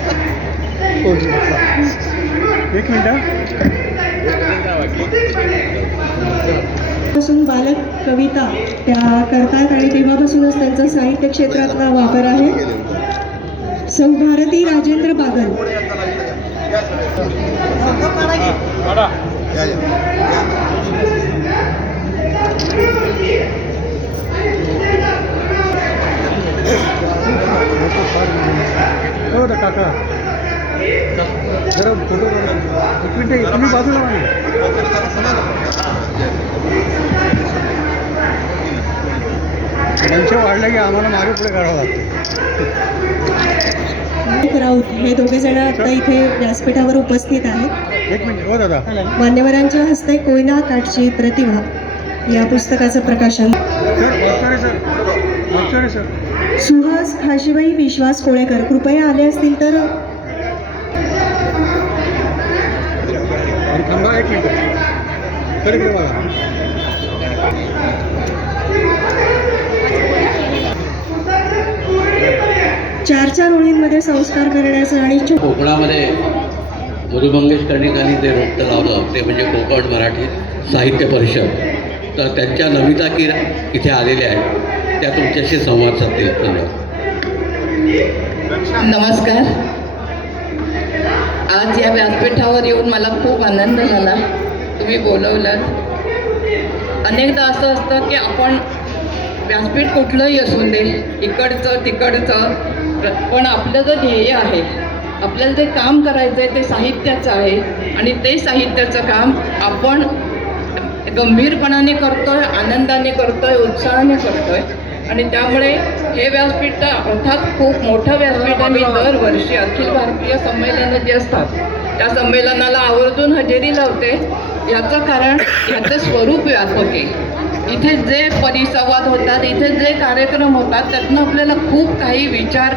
पासून बालक कविता त्या करतात आणि तेव्हापासूनच त्यांचा साहित्य क्षेत्रातला वापर आहे. सौ भारती राजेंद्र बागल. काका जरा फोटो एक मिनिट तुम्ही बाजूला मंच वाढला की आम्हाला मागे पुढे काढावं लागतं. राऊत हे दोघे जण आता इथे व्यासपीठावर उपस्थित आहेत. एक मिनिट हो दादा. मान्यवरांच्या हस्ते कोयना काठची प्रतिभा या पुस्तकाचं प्रकाशन. सुहास खाशीबाई विश्वास कोळेकर कृपया आले असतील तर. थांबा एक मिनिट. चार ओळींमध्ये संस्कार करण्याचं आणि कोकणामध्ये मधु मंगेश कर्णिकांनी जे रोपटं लावलं ते म्हणजे कोकण मराठी साहित्य परिषद. तर त्यांच्या नमिता कीर इथे आलेल्या आहेत. त्या तुमच्याशी संवाद साधतील. धन्यवाद. नमस्कार. आज या व्यासपीठावर येऊन मला खूप आनंद झाला. तुम्ही बोलवलं. अनेकदा असं असतं की आपण व्यासपीठ कुठलंही असून दे, इकडचं तिकडचं, पण आपलं जे ध्येय आहे, आपल्याला जे काम करायचं आहे ते साहित्याचं आहे आणि ते साहित्याचं काम आपण गंभीरपणाने करतोय, आनंदाने करतोय, उत्साहाने करतोय. आणि त्यामुळे हे व्यासपीठ अर्थात खूप मोठं व्यासपीठ आहे. मी दरवर्षी अखिल भारतीय संमेलनं जी असतात त्या संमेलनाला आवर्जून हजेरी लावते. याचं कारण याचं स्वरूप व्यापक आहे. इथे जे परिसंवाद होतात, इथे जे कार्यक्रम होतात त्यातनं आपल्याला खूप काही विचार,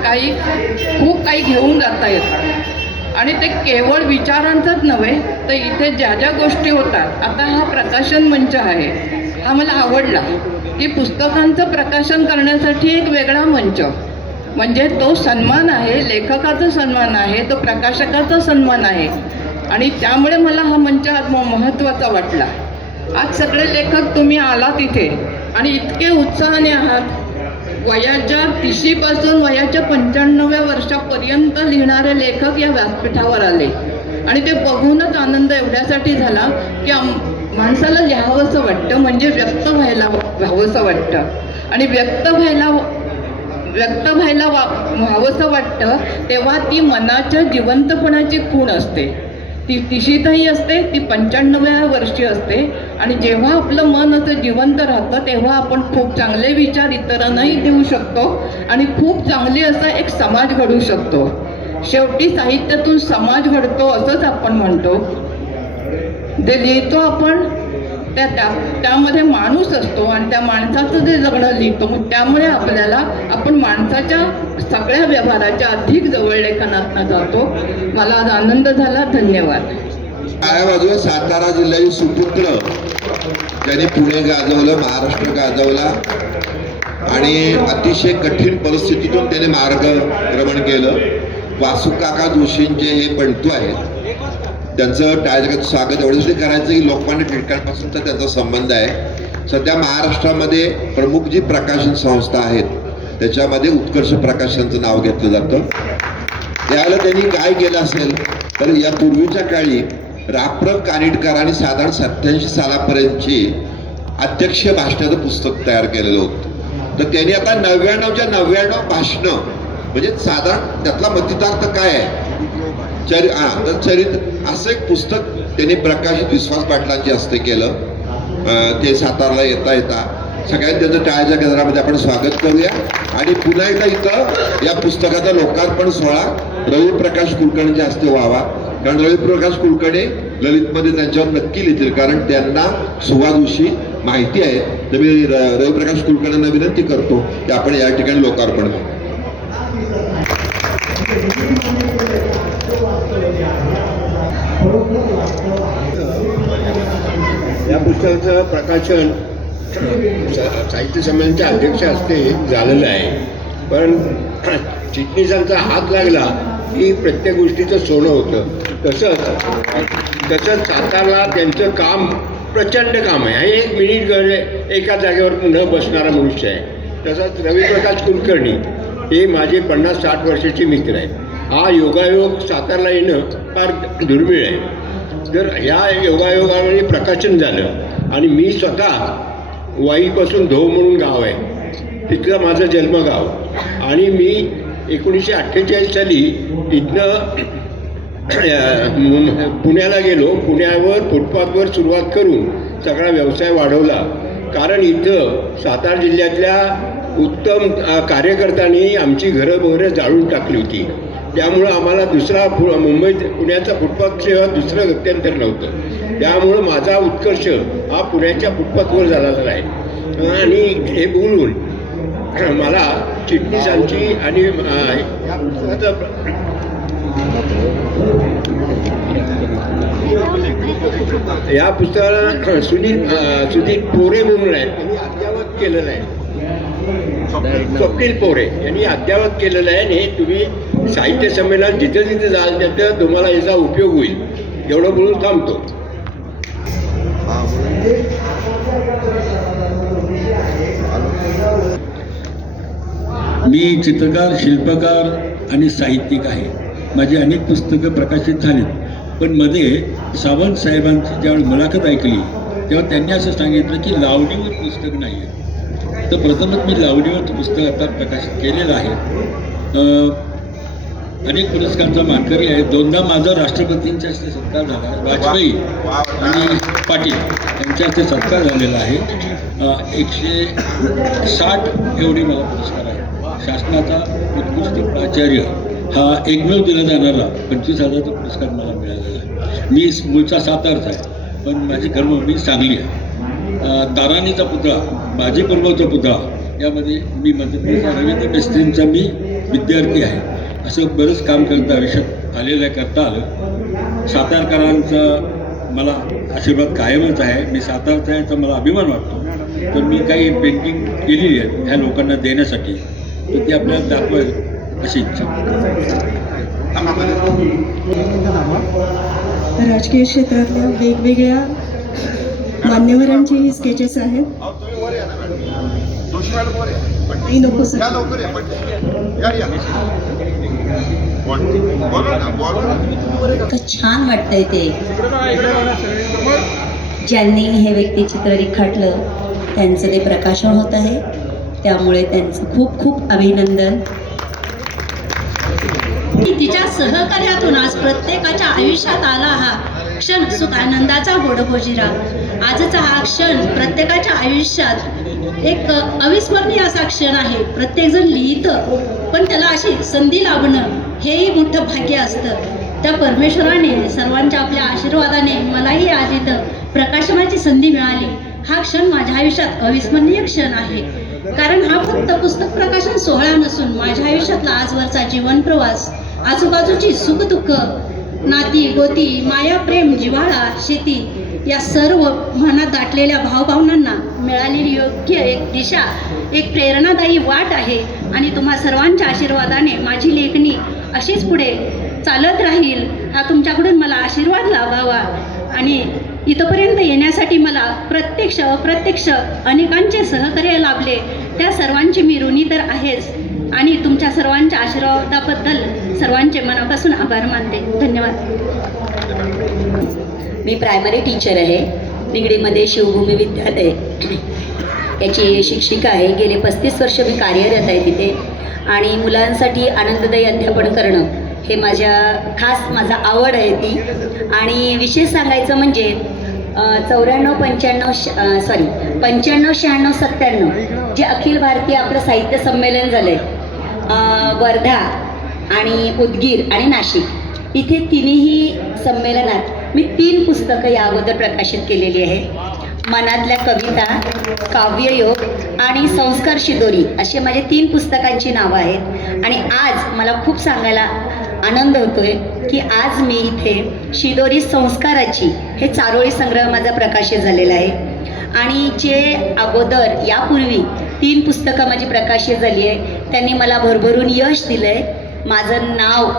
खूप काही घेऊन जाता येतात. आणि ते केवळ विचारांचंच नव्हे तर इथे ज्या ज्या गोष्टी होतात, आता हा प्रकाशन मंच आहे, हा मला आवडला की पुस्तकांचं प्रकाशन करण्यासाठी एक वेगळा मंच, म्हणजे तो सन्मान आहे, लेखकाचा सन्मान आहे, तो प्रकाशकाचा सन्मान आहे. आणि त्यामुळे मला हा मंच आज महत्त्वाचा वाटला. आज सगळे लेखक तुम्ही आलात इथे आणि इतके उत्साहाने आहात. वयाच्या 30पासून वयाच्या 95व्या वर्षापर्यंत लिहिणारे लेखक या व्यासपीठावर आले आणि ते बघूनच आनंद एवढ्यासाठी झाला की माणसाला लिहावंसं वाटतं, म्हणजे व्यक्त व्हायला हवंसं वाटतं. आणि व्यक्त व्हायला व्हावंसं वाटतं तेव्हा ती मनाच्या जिवंतपणाची खूण असते. ती 30तही असते, ती 95व्या वर्षी असते. आणि जेव्हा आपलं मन असं जिवंत राहतं तेव्हा आपण खूप चांगले विचार इतरांनाही देऊ शकतो आणि खूप चांगले असा एक समाज घडवू शकतो. शेवटी साहित्यातून समाज घडतो असंच आपण म्हणतो. जे लिहितो आपण त्यामध्ये माणूस असतो आणि त्या माणसाचं जे जगणं लिहितो, त्यामुळे आपण माणसाच्या सगळ्या व्यवहाराच्या अधिक जवळ लेखनातनं जातो. मला आज आनंद झाला. धन्यवाद. काय बाजूला सातारा जिल्ह्याचे सुपुत्र ज्यांनी पुणे गाजवलं, महाराष्ट्र गाजवला आणि अतिशय कठीण परिस्थितीतून त्याने मार्गक्रमण केलं. वासू काका जोशींचे हे पंतू आहेत, त्यांचं टाळ्याचं स्वागत एवढंच करायचं की लोकमान्य टिळकांपासूनचा त्यांचा संबंध आहे. सध्या महाराष्ट्रामध्ये प्रमुख जी प्रकाशन संस्था आहेत त्याच्यामध्ये उत्कर्ष प्रकाशनचं नाव घेतलं जातं. त्यावेळेला त्यांनी काय केलं असेल तर या पूर्वीच्या काळी राप्र कानिटकरांनी साधारण 87 सालापर्यंतची अध्यक्ष भाषणाचं पुस्तक तयार केलेलं होतं. तर त्यांनी आता 99च्या 99 भाषणं, म्हणजे साधारण त्यातला मतितार्थ काय आहे, चरित्र असं एक पुस्तक त्यांनी प्रकाशित विश्वास पाटलांच्या हस्ते केलं. ते सातारला येता सगळ्यांनी त्यांचं टाळ्याच्या केंद्रामध्ये आपण स्वागत करूया. आणि पुन्हा एकदा इथं या पुस्तकाचा लोकार्पण सोहळा रविप्रकाश कुलकर्णीच्या हस्ते व्हावा, कारण रविप्रकाश कुलकर्णी ललितमध्ये त्यांच्यावर नक्की लिहितील, कारण त्यांना सुवादूशी माहिती आहे. तर मी रविप्रकाश कुलकर्णींना विनंती करतो की आपण या ठिकाणी लोकार्पण करू. या पुस्तकाचं प्रकाशन साहित्य संमेलनाच्या अध्यक्ष हस्ते झालेलं आहे. पण चिटणीसांचा हात लागला की प्रत्येक गोष्टीचं सोनं होतं. तसंच सातारला त्यांचं काम प्रचंड काम आहे. हे 1 मिनिट एका जागेवर न बसणारा मनुष्य आहे. तसंच रविप्रकाश कुलकर्णी हे माझे 50-60 वर्षाचे मित्र आहेत. हा योगायोग सातारला येणं फार दुर्मिळ आहे. तर ह्या योगायोगामध्ये प्रकाशन झालं आणि मी स्वतः वाईपासून धो म्हणून गाव आहे, तिथलं माझं जन्मगाव. आणि मी 1948 साली इथनं पुण्याला गेलो. पुण्यावर फुटपाथवर सुरुवात करून सगळा व्यवसाय वाढवला. कारण इथं सातारा जिल्ह्यातल्या उत्तम कार्यकर्त्यांनी आमची घरं जाळून टाकली होती. त्यामुळं आम्हाला दुसरा पुण्याचा फुटपाथ सेवा दुसरं गत्यंतर नव्हतं. त्यामुळं माझा उत्कर्ष हा पुण्याच्या फुटपाथवर झालेला आहे. आणि हे बोलून मला चिटणीसांची आणि या पुस्तकाचं या पुस्तकाला सुधीर पोरे म्हणून आहेत, त्यांनी अद्यावत केलेलं आहे. स्वप्नील पोरे यांनी अद्यावत केलेलं आहे. आणि हे तुम्ही साहित्य संमेलन जिथे जिथे जाल तिथं तुम्हाला याचा उपयोग होईल एवढं बोलून थांबतो. मी चित्रकार, शिल्पकार आणि साहित्यिक आहे. माझी अनेक पुस्तकं प्रकाशित झालीत, पण मध्ये सावंत साहेबांची ज्यावेळी मुलाखत ऐकली तेव्हा त्यांनी असं सांगितलं की लावणीवर पुस्तक नाही आहे. तर प्रथमच मी लावणीवर पुस्तक आता प्रकाशित केलेलं आहे. अनेक पुरस्कारांचा मानकरी आहे. 2दा माझा राष्ट्रपतींच्या हस्ते सत्कार झाला आहे. वाजपेयी आणि पाटील यांच्या हस्ते सत्कार झालेला आहे. 160 एवढे मला पुरस्कार आहेत. शासनाचा उत्कृष्ट प्राचार्य हा एकमेव दिला जाणारा 25,000चा पुरस्कार मला मिळालेला आहे. मी मूळचा सातारचा आहे, पण माझी कर्मभूमी सांगली आहे. ताराणीचा पुतळा, बाजीप्रभूचा पुतळा यामध्ये मी मध्य प्रदेशच्या रवींद्र मेस्त्रींचा मी विद्यार्थी आहे. असं बरंच काम करता आयुष्यात आलेलं आहे, करता आलं. सातारकरांचा मला आशीर्वाद कायमच आहे. मी सातारचा आहे तर मला अभिमान वाटतो. तर मी काही पेंटिंग केलेली आहे ह्या लोकांना देण्यासाठी, तर ती आपल्याला दाखवायला अशी इच्छा. राजकीय क्षेत्रातल्या वेगवेगळ्या मान्यवरांची ही स्केचेस आहेत. नको सर. छान वाटतंय ते. ज्यांनी हे व्यक्तिचित्र रेखाटलं त्यांचं ते प्रकाशन होत आहे, त्यामुळे त्यांचं खूप खूप अभिनंदन. तिच्या सहकार्यातून आज प्रत्येकाच्या आयुष्यात आला हा क्षण, सुख आनंदाचा गोडबोजिरा. आजचा हा क्षण प्रत्येकाच्या आयुष्यात एक अविस्मरणीय असा क्षण आहे. प्रत्येकजण लिहितं, पण त्याला अशी संधी लाभणं हेही मोठं भाग्य असतं. त्या परमेश्वराने सर्वांच्या आपल्या आशीर्वादाने मलाही आज इथं प्रकाशनाची संधी मिळाली. हा क्षण माझ्या आयुष्यात अविस्मरणीय क्षण आहे, कारण हा फक्त पुस्तक प्रकाशन सोहळा नसून माझ्या आयुष्यातला आजवरचा जीवन प्रवास, आजूबाजूची सुखदुःख, नाती गोती, माया प्रेम, जिव्हाळा, शेती या सर्व मनात दाटलेल्या भावभावनांना मिळालेली योग्य एक दिशा, एक प्रेरणादायी वाट आहे. आणि तुम्हा सर्वांच्या आशीर्वादाने माझी लेखणी अशीच पुढे चालत राहील हा तुमच्याकडून मला आशीर्वाद लाभावा. आणि इथंपर्यंत येण्यासाठी मला प्रत्यक्ष अप्रत्यक्ष अनेकांचे सहकार्य लाभले, त्या सर्वांची मी ऋणी तर आहेच. आणि तुमच्या सर्वांच्या आशीर्वादाबद्दल सर्वांचे मनापासून आभार मानते. धन्यवाद. मी प्रायमरी टीचर आहे. निगडीमध्ये शिवभूमी विद्यालय याची शिक्षिका आहे. गेले 35 वर्ष मी कार्यरत आहे तिथे. आणि मुलांसाठी आनंददायी अध्यापन करणं हे माझा आवड आहे ती. आणि विशेष सांगायचं म्हणजे 95, 96, 97 जे अखिल भारतीय आपलं साहित्य संमेलन झालं आहे वर्धा आणि उदगीर आणि नाशिक, इथे तिन्ही संमेलनात मी 3 पुस्तकं या अगोदर प्रकाशित केलेली आहे. मनातल्या कविता, काव्ययोग आणि संस्कार शिदोरी असे माझे 3 पुस्तकांची नावं आहेत. आणि आज मला खूप सांगायला आनंद होतोय की आज मी इथे शिदोरी संस्काराची हे चारोळी संग्रह माझा प्रकाशित झालेला आहे. आणि जे अगोदर यापूर्वी 3 पुस्तकं माझी प्रकाशित झाली आहे त्यांनी मला भरभरून यश दिलं आहे. माझं नाव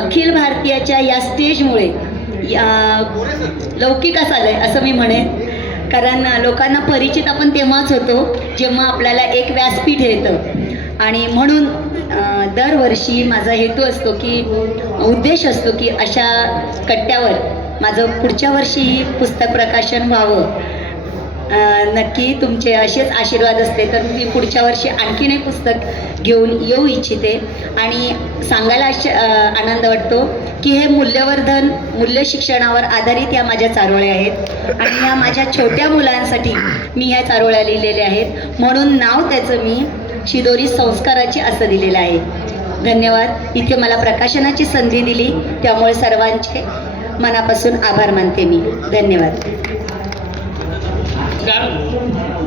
अखिल भारतीयाच्या या स्टेजमुळे लौकिकास आलं आहे असं मी म्हणेन. कारण लोकांना परिचित आपण तेव्हाच होतो जेव्हा आपल्याला एक व्यासपीठ येतं. आणि म्हणून दरवर्षी माझा हेतू असतो की उद्देश असतो की अशा कट्ट्यावर माझं पुढच्या वर्षी पुस्तक प्रकाशन व्हावं. नक्की तुमचे असेच आशीर्वाद असते तर मी पुढच्या वर्षी आणखीन एक पुस्तक घेऊन येऊ इच्छिते. आणि सांगायला आनंद वाटतो की हे मूल्य शिक्षणावर आधारित या माझ्या चारोळ्या आहेत. आणि ह्या माझ्या छोट्या मुलांसाठी मी ह्या चारोळ्या लिहिलेल्या आहेत, म्हणून नाव त्याचं मी शिदोरी संस्काराची असं दिलेलं आहे. धन्यवाद. इथे मला प्रकाशनाची संधी दिली त्यामुळे सर्वांचे मनापासून आभार मानते मी. धन्यवाद.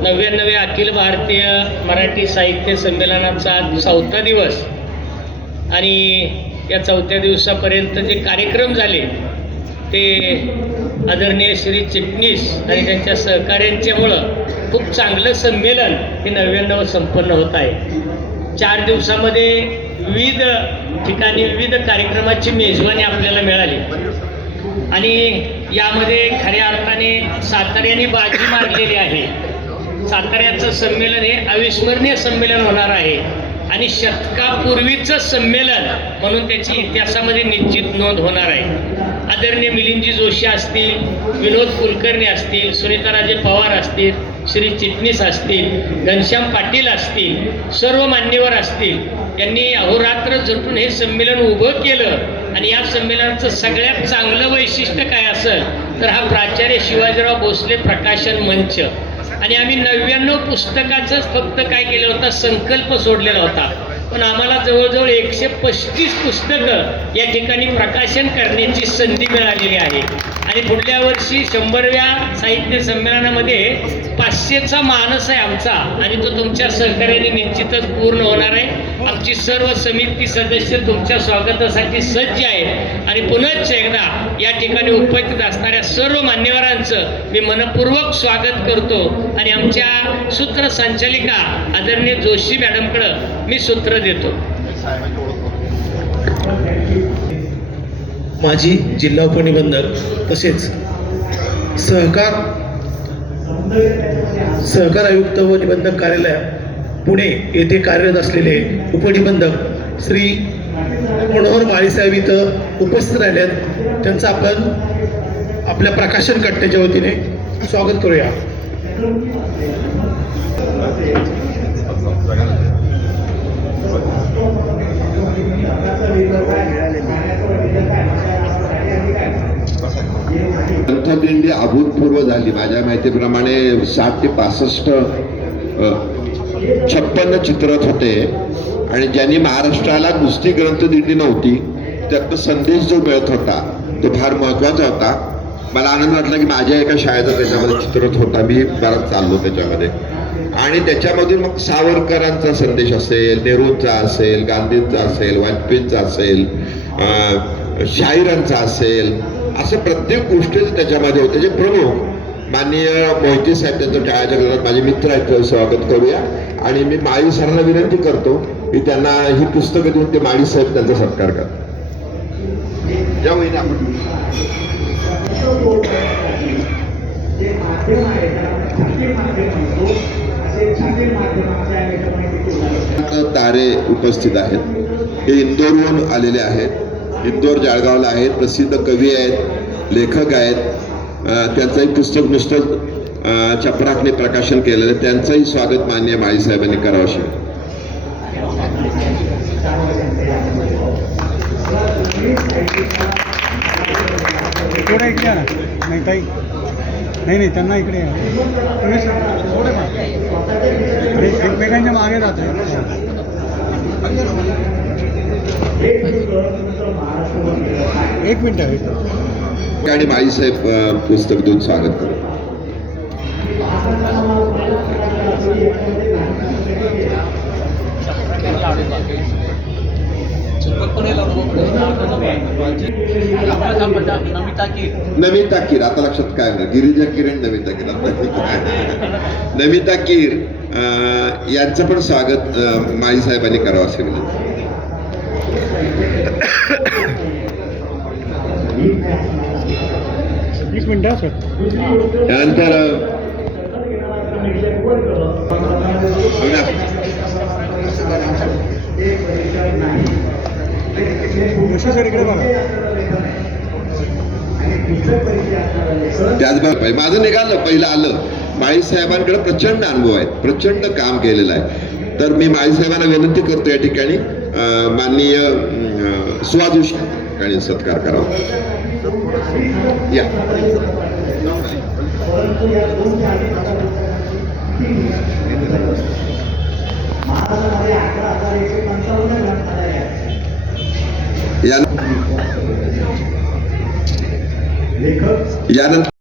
99व्या अखिल भारतीय मराठी साहित्य संमेलनाचा आज 4था दिवस. आणि या 4थ्या दिवसापर्यंत जे कार्यक्रम झाले ते आदरणीय श्री चिटणीस आणि त्यांच्या सहकाऱ्यांच्यामुळं खूप चांगलं संमेलन हे 99 संपन्न होत आहे. 4 दिवसामध्ये विविध ठिकाणी विविध कार्यक्रमाची मेजवानी आपल्याला मिळाली. आणि यामध्ये खऱ्या अर्थाने साताऱ्याने बाजी मारलेली आहे. साताऱ्याचं संमेलन हे अविस्मरणीय संमेलन होणार आहे. आणि शतकापूर्वीचं संमेलन म्हणून त्याची इतिहासामध्ये निश्चित नोंद होणार आहे. आदरणीय मिलिंदजी जोशी असतील, विनोद कुलकर्णी असतील, सुनीताराजे पवार असतील, श्री चिटणीस असतील, घनश्याम पाटील असतील, सर्व मान्यवर असतील, यांनी अहोरात्र झटून हे संमेलन उभं केलं. आणि या संमेलनाचं सगळ्यात चांगलं वैशिष्ट्य काय असेल तर हा प्राचार्य शिवाजीराव भोसले प्रकाशन मंच. आणि आम्ही 99 पुस्तकाचंच फक्त काय केलं होतं, संकल्प सोडलेला होता, पण आम्हाला जवळजवळ 135 पुस्तकं या ठिकाणी प्रकाशन करण्याची संधी मिळालेली आहे. आणि पुढल्या वर्षी 100व्या साहित्य संमेलनामध्ये 500चा मानस आहे आमचा, आणि तो तुमच्या सहकार्याने निश्चितच पूर्ण होणार आहे. आमची सर्व समिती सदस्य तुमच्या स्वागतासाठी सज्ज आहेत. आणि पुनश्च एकदा या ठिकाणी उपस्थित असणाऱ्या सर्व मान्यवरांचं मी मनपूर्वक स्वागत करतो. आणि आमच्या सूत्रसंचालिका आदरणीय जोशी मॅडमकडं मी सूत्र देतो. माजी जिल्हा उपनिबंधक तसेच सहकार आयुक्त व निबंधक कार्यालय पुणे येथे कार्यरत असलेले उपनिबंधक श्री मनोहर माळीसाहेब इथं उपस्थित राहिल्यात. त्यांचं आपण आपल्या प्रकाशन कट्ट्याच्या वतीने स्वागत करूया. ग्रंथदिंडी अभूतपूर्व झाली. माझ्या माहितीप्रमाणे 60 ते 65 56 चित्ररथ होते. आणि ज्यांनी महाराष्ट्राला नुसती ग्रंथदिंडी नव्हती, त्यात संदेश जो मिळत होता तो फार महत्त्वाचा होता. मला आनंद वाटला की माझ्या एका शाळेचा त्याच्यामध्ये चित्ररथ होता, मी बराच चाललो त्याच्यामध्ये. आणि त्याच्यामधून मग सावरकरांचा संदेश असेल, नेहरूंचा असेल, गांधींचा असेल, वाजपेयींचा असेल, शाहिरांचा असेल, असं प्रत्येक गोष्टीचं त्याच्यामध्ये होतं. जे प्रमुख माननीय मोहिते साहेब त्यांचं टाळ्याच्या गजरात माझे मित्र आहेत, त्यांचं स्वागत करूया. आणि मी माळी सरांना विनंती करतो की त्यांना ही पुस्तकं देऊन ते माळी साहेब त्यांचा सत्कार करतात. तारे उपस्थित आहेत. हे इंदोरहून आलेले आहेत. इंदोर जळगावला आहेत. प्रसिद्ध कवी आहेत, लेखक आहेत. त्यांचंही पुस्तक नुसतं चपराकने प्रकाशन केलेलं आहे. त्यांचंही स्वागत माननीय माळी साहेबांनी करावं असे. नाही त्यांना इकडे एकमेकांच्या मागे जात एक मिनिट. आणि माळी साहेब पुस्तक देऊन स्वागत करू. नमिता कीर, आता लक्षात काय म्हणा, गिरिजा किरण, नमिता कीर. नमिता कीर यांचं पण स्वागत माळी साहेबांनी करावं असे विनंती. त्यानंतर त्याचबरोबर माझं निघालं, पहिलं आलं. माळी साहेबांकडे प्रचंड अनुभव आहे, प्रचंड काम केलेलं आहे. तर मी माळी साहेबांना विनंती करतो या ठिकाणी माननीय सुवाजोशी ठिकाणी सत्कार करावा. या यानंतर